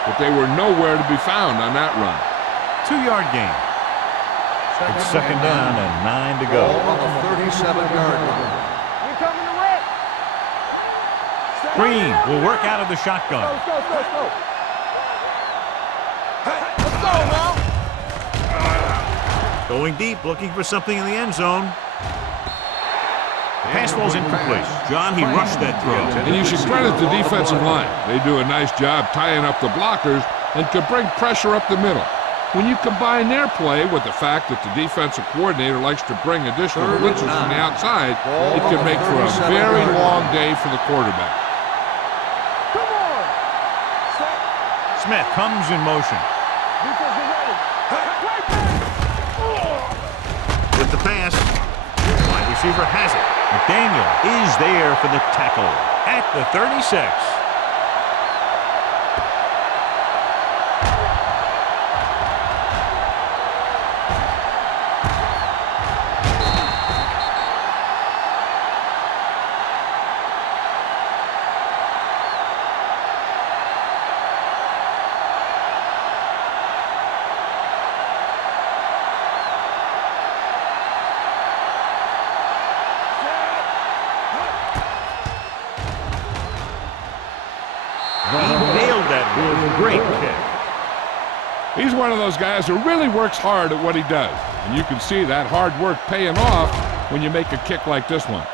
but they were nowhere to be found on that run. 2-yard gain. It's second down and 9 to go. Ball on the 37-yard line. We coming to wreck. Green will work out of the shotgun. Let's go. Let's go, now. Going deep, looking for something in the end zone. Pass ball's incomplete. John, he rushed that throw. And you should credit the defensive line. They do a nice job tying up the blockers and can bring pressure up the middle. When you combine their play with the fact that the defensive coordinator likes to bring additional blitzes from the outside, it can make for a very long day for the quarterback. Come on. Smith comes in motion. Defense is ready. Right back. With the pass, wide receiver has it. McDaniel is there for the tackle at the 36. He nailed that one. Great kick. He's one of those guys who really works hard at what he does. And you can see that hard work paying off when you make a kick like this one.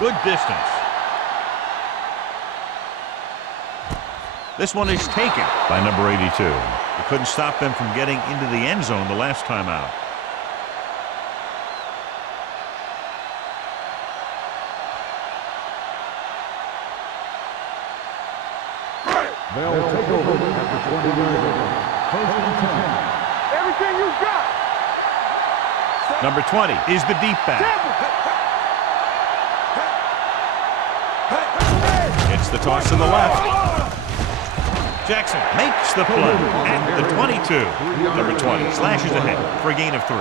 Good distance. This one is taken by number 82. He couldn't stop them from getting into the end zone the last time out. They'll take over at the 20-yard line. First and 10. Everything you got. Number 20 is the deep back. It's the toss to the left. Jackson makes the play at the 22. Number 20 slashes ahead for a gain of 3.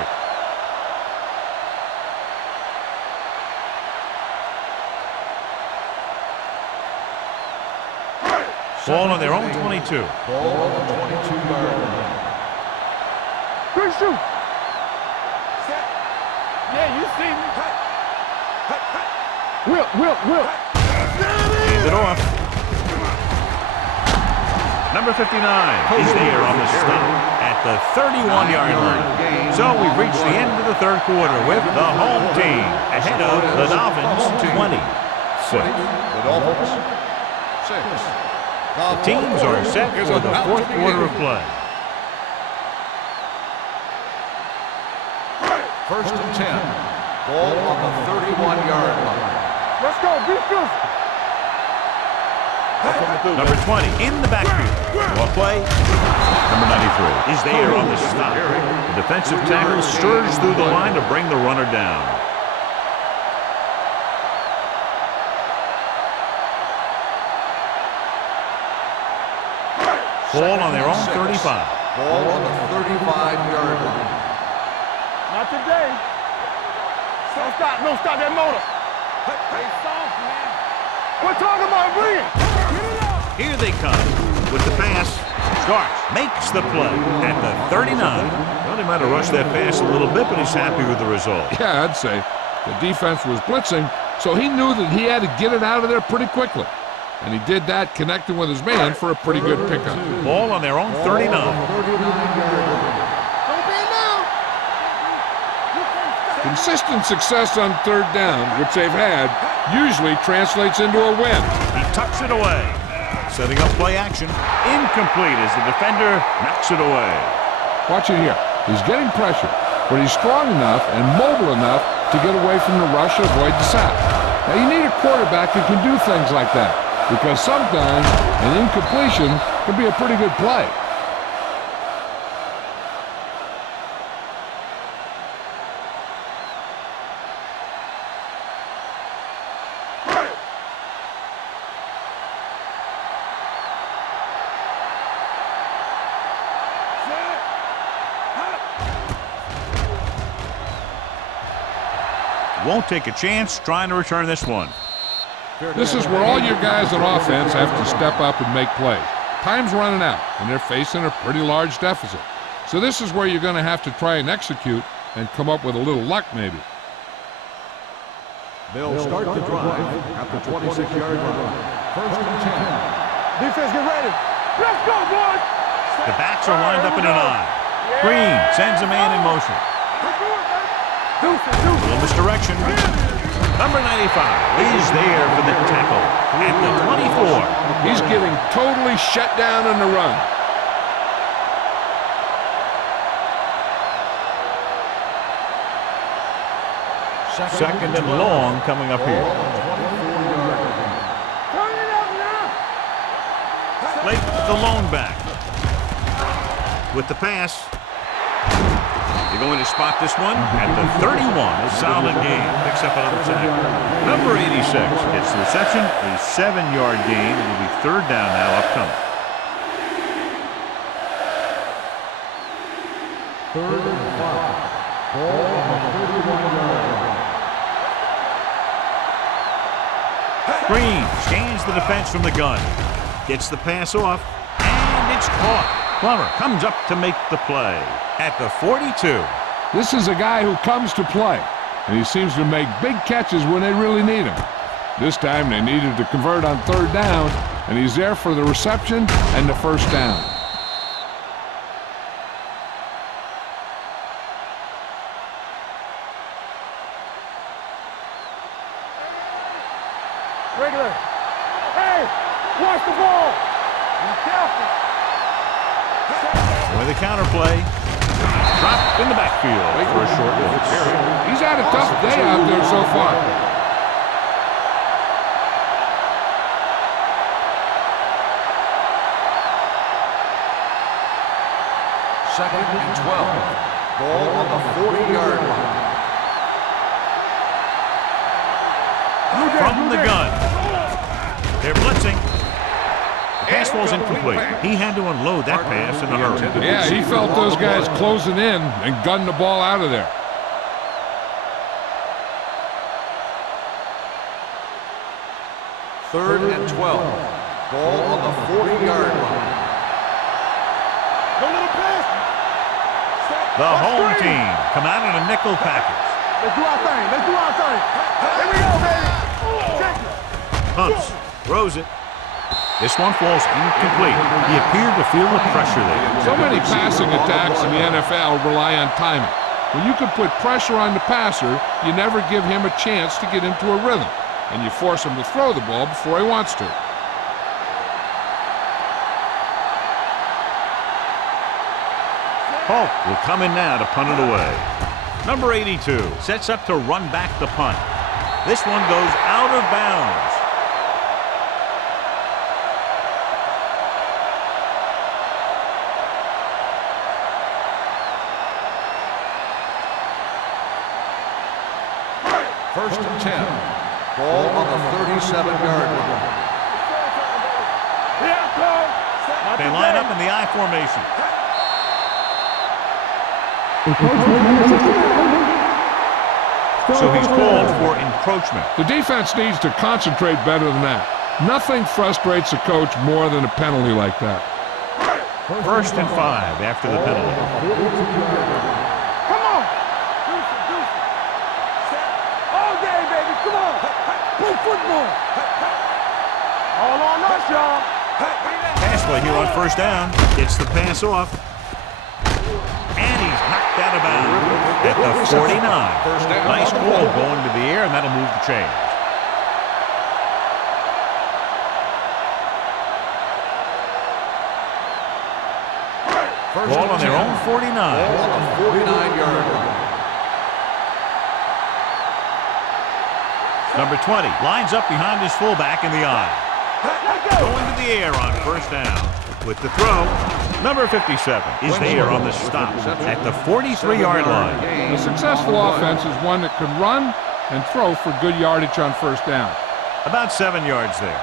Ball on their own 22. Ball on the 22-yard line. Good shoot. Yeah, you see me. Will. Hands it off. Number 59 is there on the stop at the 31-yard line. So we've reached the end of the third quarter with the home team ahead of the Dolphins 20. The Dolphins 6. The teams are set for the fourth quarter of play. First and 10. Ball on the 31-yard line. Let's go. Be physical. Number 20 in the backfield. Ball play. Number 93 is there on the stop. The defensive tackle surges through the line to bring the runner down. Ball on their own 35. Ball on the 35-yard line. Not today. Don't stop. Don't stop that motor. Hey, soft, man. We're talking about bringing. Get it up. Here they come with the pass. Starks makes the play at the 39. Well, he might have rushed that pass a little bit, but he's happy with the result. Yeah, I'd say. The defense was blitzing, so he knew that he had to get it out of there pretty quickly. And he did that connecting with his man for a pretty good pickup. Ball on their own 39. Consistent success on third down, which they've had, usually translates into a win. He tucks it away. Setting up play action. Incomplete as the defender knocks it away. Watch it here. He's getting pressure, but he's strong enough and mobile enough to get away from the rush and avoid the sack. Now, you need a quarterback who can do things like that, because sometimes an incompletion can be a pretty good play. Won't take a chance trying to return this one. This is where all your guys on offense have to step up and make plays. Time's running out, and they're facing a pretty large deficit. So this is where you're going to have to try and execute and come up with a little luck, maybe. They'll start the drive at the 26-yard line. First and 10. Defense, get ready. Let's go, boys. The backs are lined up in an eye. Green sends a man in motion. Little misdirection. Number 95 is there for the tackle at the 24. He's getting totally shut down on the run. Second and long coming up here. Late the lone back. With the pass. They're going to spot this one at the 31. A solid game. Picks up another tackle. Number 86 gets the reception. A 7-yard gain. It will be third down now upcoming. Third and 5. Ball on the 31-yard line. Green scans the defense from the gun. Gets the pass off. And it's caught. Plummer comes up to make the play at the 42. This is a guy who comes to play, and he seems to make big catches when they really need him. This time they needed to convert on third down, and he's there for the reception and the first down. Regular. Hey, watch the ball. Be careful. With the counterplay. Dropped in the backfield for a short loss. He's had a tough day out there so far. Second and 12. Ball on the 40-yard line. From the gun. They're blitzing. The pass falls incomplete. He had to unload that pass in a hurry. Yeah, he felt those guys closing in and gunned the ball out of there. Third and 12. Ball on the 40-yard line. The home team come out in a nickel package. Let's do our thing. Let's do our thing. Here we go, baby. Check it. Hunts Throws it. This one falls incomplete. He appeared to feel the pressure there. So many passing attacks in the NFL rely on timing. When you can put pressure on the passer, you never give him a chance to get into a rhythm, and you force him to throw the ball before he wants to. Polk will come in now to punt it away. Number 82 sets up to run back the punt. This one goes out of bounds. First and 10. Ball on the 37-yard line. They line up in the I formation. So he's called for encroachment. The defense needs to concentrate better than that. Nothing frustrates a coach more than a penalty like that. First and 5 after the penalty. Come on. All day, baby. Come on. Play football. All on us, y'all. Pass play here on first down. Gets the pass off. And he's knocked out of bounds at the 49. Nice ball going to the air, and that'll move the chains. Ball on their own 49. Ball on the 49-yard line. Number 20 lines up behind his fullback in the eye. Going to the air on first down. With the throw, number 57 is there on the stop at the 43-yard line. A successful offense is one that can run and throw for good yardage on first down. About 7 yards there.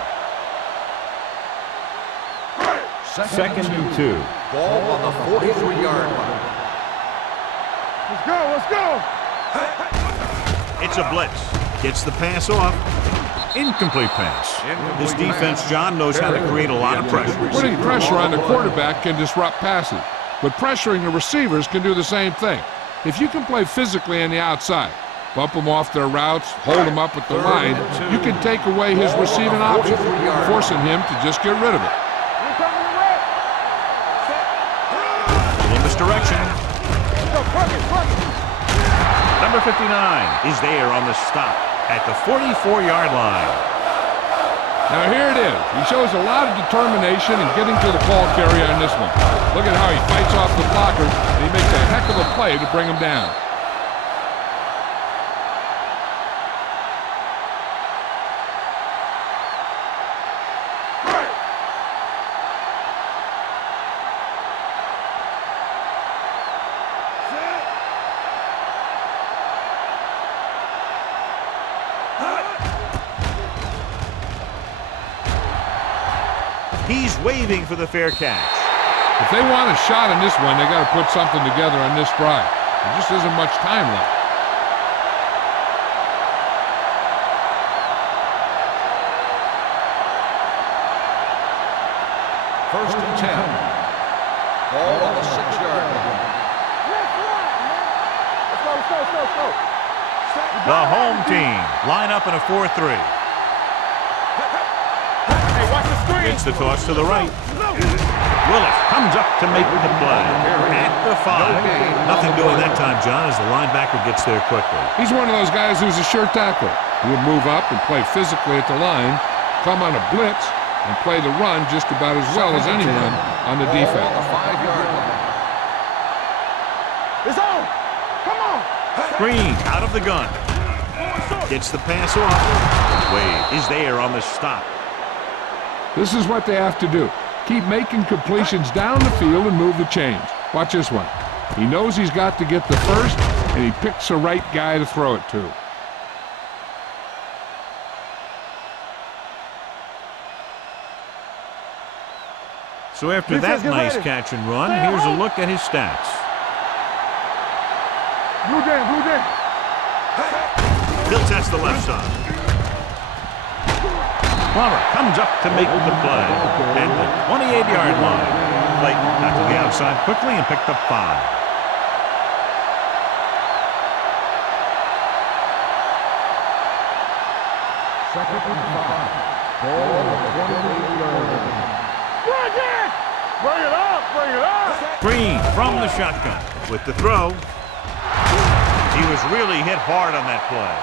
Second and 2. Ball on the 43-yard line. Let's go. It's a blitz. Gets the pass off. Incomplete pass. This defense, John, knows how to create a lot of pressure. Putting pressure on the quarterback can disrupt passes, but pressuring the receivers can do the same thing. If you can play physically on the outside, bump them off their routes, hold them up at the line, you can take away his receiving option, forcing him to just get rid of it. Little misdirection. Number 59 is there on the stop at the 44-yard line. Now here it is. He shows a lot of determination in getting to the ball carrier on this one. Look at how he fights off the blockers, and he makes a heck of a play to bring him down. He's waving for the fair catch. If they want a shot on this one, they got to put something together on this drive. There just isn't much time left. First and 10. Ball on the 6-yard line. Let's go. The home team line up in a 4-3. Hey, watch the screen. It's the toss to the right. Willis comes up to make the play at the 5. Nothing doing that time, John, as the linebacker gets there quickly. He's one of those guys who's a sure tackler. He'll move up and play physically at the line, come on a blitz, and play the run just about as well as anyone on the defense. Ball on the 5-yard line. It's on. Come on. Green out of the gun. Gets the pass off. Wade is there on the stop. This is what they have to do. Keep making completions down the field and move the chains. Watch this one. He knows he's got to get the first, and he picks the right guy to throw it to. So after that nice catch and run, here's a look at his stats. Blue jam. He'll test the left side. Plummer comes up to make the play at the 28-yard line. Clayton got to the outside quickly and picked up 5. Second and 5. Ball on the 28-yard line. Bring it up, bring it up. Green from the shotgun with the throw. He was really hit hard on that play.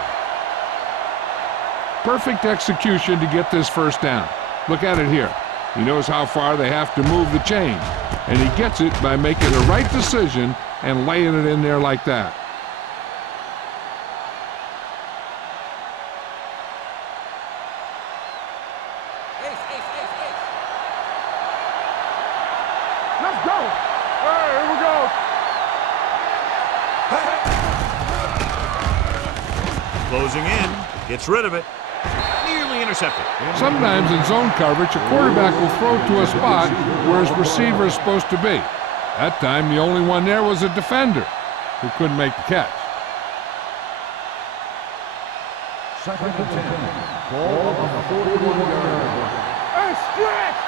Perfect execution to get this first down. Look at it here. He knows how far they have to move the chain, and he gets it by making the right decision and laying it in there like that. Let's go. Hey, here we go. Closing in, gets rid of it. Nearly intercepted. Sometimes in zone coverage, a quarterback will throw to a spot where his receiver is supposed to be. That time, the only one there was a defender who couldn't make the catch. Second and 10. Ball on the 41-yard line. Hey, stretch.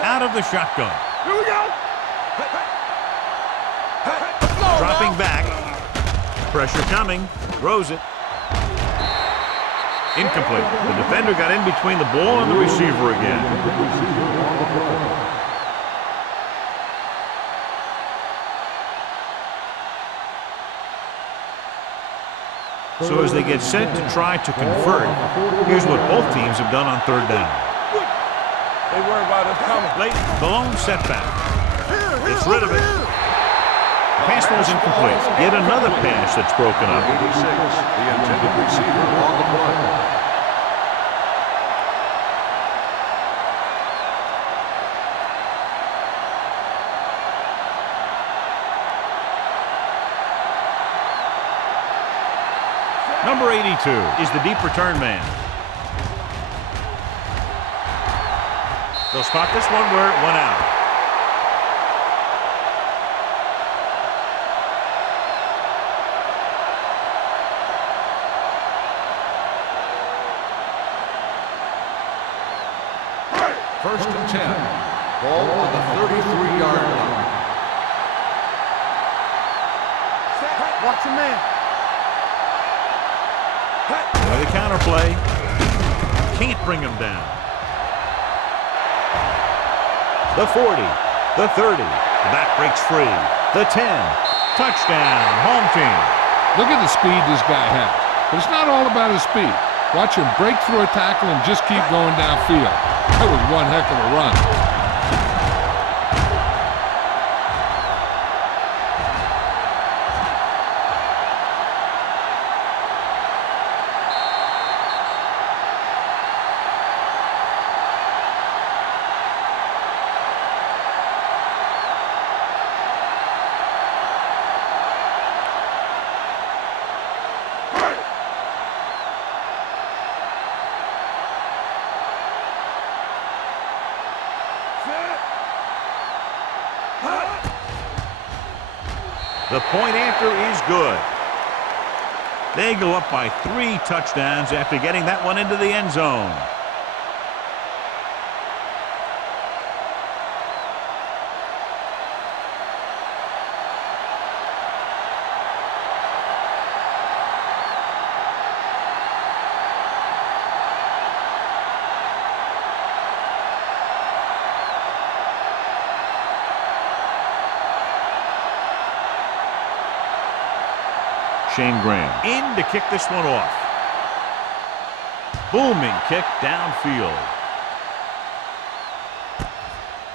Out of the shotgun. Here we go. Dropping back. Pressure coming. Throws it. Incomplete. The defender got in between the ball and the receiver again. So as they get set to try to convert, here's what both teams have done on third down. They worry about us coming. Late, the lone setback. Gets rid of it. The pass was incomplete. Yet another pass that's broken up. 86, the intended receiver on the play. Number 82 is the deep return man. They'll spot this one where it went out. First and 10. Ball on the 33-yard line. Watch your man. Another counter play. Can't bring him down. The 40, the 30, the back breaks free. The 10, touchdown, home team. Look at the speed this guy has. But it's not all about his speed. Watch him break through a tackle and just keep going downfield. That was one heck of a run. The point after is good. They go up by 3 touchdowns after getting that one into the end zone. Shane Graham in to kick this one off. Booming kick downfield.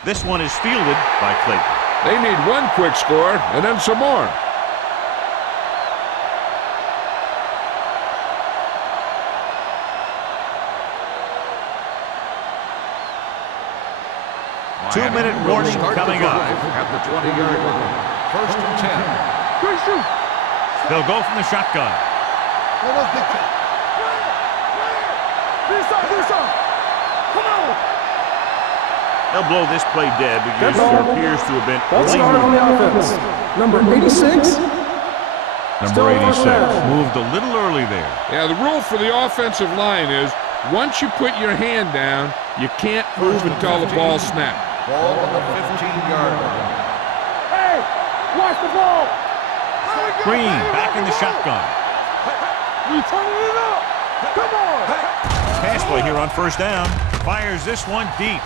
This one is fielded by Clayton. They need one quick score and then some more. Two-minute warning coming up. At the 20-yard line. First and 10. Good shoot. They'll go from the shotgun. Come on. They'll blow this play dead because there appears to have been That's late hard on the movement. offense. Number 86. Number 86 moved a little early there. Yeah, the rule for the offensive line is once you put your hand down, you can't move until the ball snaps. Ball on the 15-yard line. Hey, watch the ball. Green back in the shotgun. We turning it up. Come on. pass play here on first down. Fires this one deep.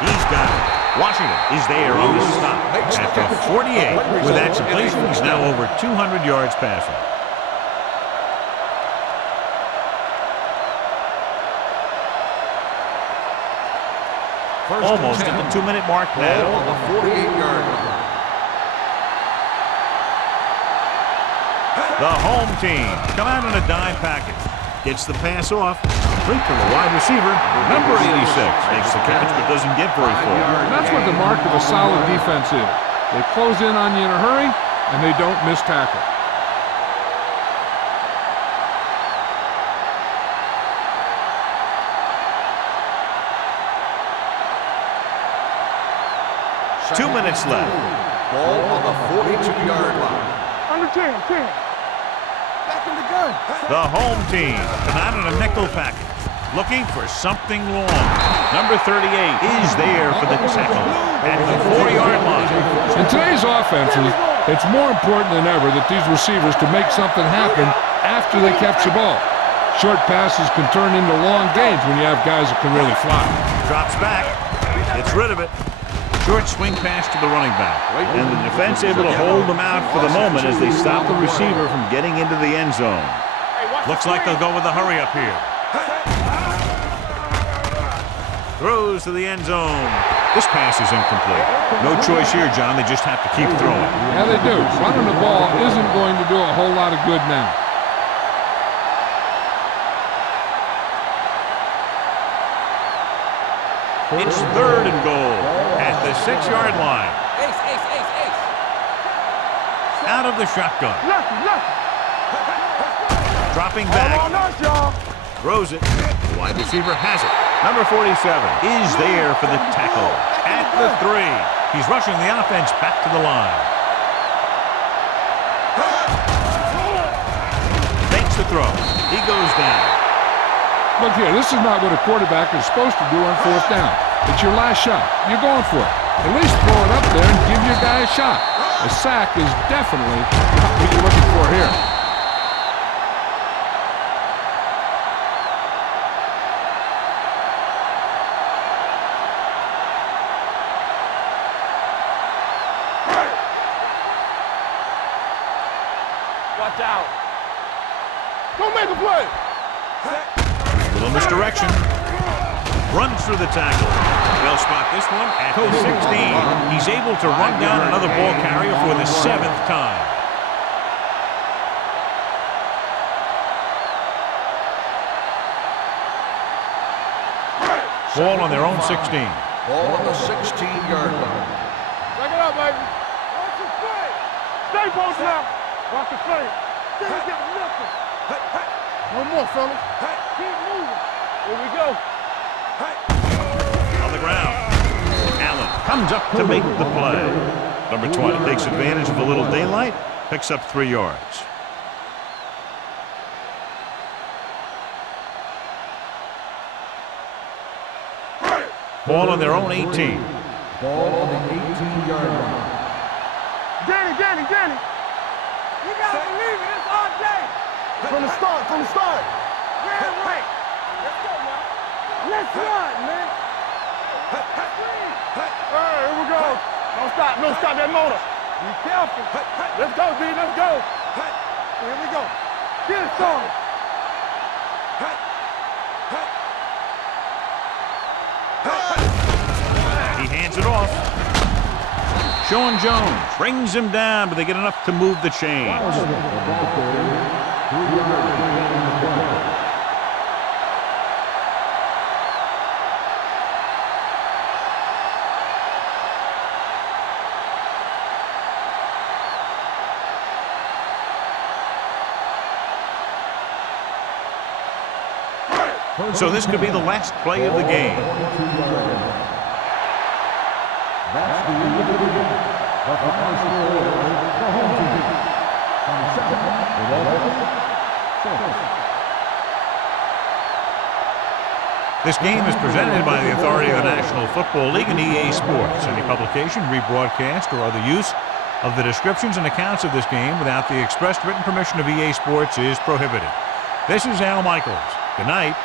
He's got it. Washington is there on the stop at the 48. With that completion, he's now over 200 yards passing. Almost at the 2-minute mark now. On the 48-yard line. The home team come out in a dime package. Gets the pass off. Complete to the wide receiver. Number 86 makes the catch but doesn't get very far. And that's what the mark of a solid defense is. They close in on you in a hurry, and they don't miss tackle. Two minutes left. Ball on the 42-yard line. Under 10. Back in the gun. The home team come out in a nickel package. Looking for something long. Number 38 is there for the tackle at the 4-yard line. In today's offenses, it's more important than ever that these receivers to make something happen after they catch the ball. Short passes can turn into long gains when you have guys that can really fly. Drops back. Gets rid of it. Short swing pass to the running back. And the defense able to hold them out for the moment as they stop the receiver from getting into the end zone. Looks like they'll go with a hurry up here. Throws to the end zone. This pass is incomplete. No choice here, John. They just have to keep throwing. Yeah, they do. Running the ball isn't going to do a whole lot of good now. It's 3rd and goal at the 6-yard line. Ace. Out of the shotgun. Lucky. Dropping back. Hold on us, y'all. Throws it. The wide receiver has it. Number 47 is there for the tackle at the 3. He's rushing the offense back to the line. Fakes the throw. He goes down. Look here, this is not what a quarterback is supposed to do on 4th down. It's your last shot. You're going for it. At least throw it up there and give your guy a shot. A sack is definitely not what you're looking for here. Watch out. Don't make a play. Little misdirection. Runs through the tackle. They'll spot this one at the 16. He's able to run down another ball carrier for the 7th time. Ball on their own 16. Ball on the 16-yard line. Back it up, baby. Watch the play. Stay posted up. Watch the play. Didn't get nothing. One more, fellas. Keep moving. Here we go. On the ground. Allen comes up to make the play. Number 20 takes advantage of a little daylight. Picks up 3 yards. Ball on their own 18. Ball on the 18-yard line. Danny. You gotta believe it. It's all day. From the start. Yeah, right. Let's go, man. Let's run, man. Hey, here we go. Don't stop that motor. Be careful. Let's go, D. Let's go. Here we go. Get it started. He hands it off. Sean Jones brings him down, but they get enough to move the chains. So this could be the last play of the game. That's the end of the game. The final score, the home team. On the second, 11-6. This game is presented by the authority of the National Football League and EA Sports. Any publication, rebroadcast, or other use of the descriptions and accounts of this game without the expressed written permission of EA Sports is prohibited. This is Al Michaels. Good night.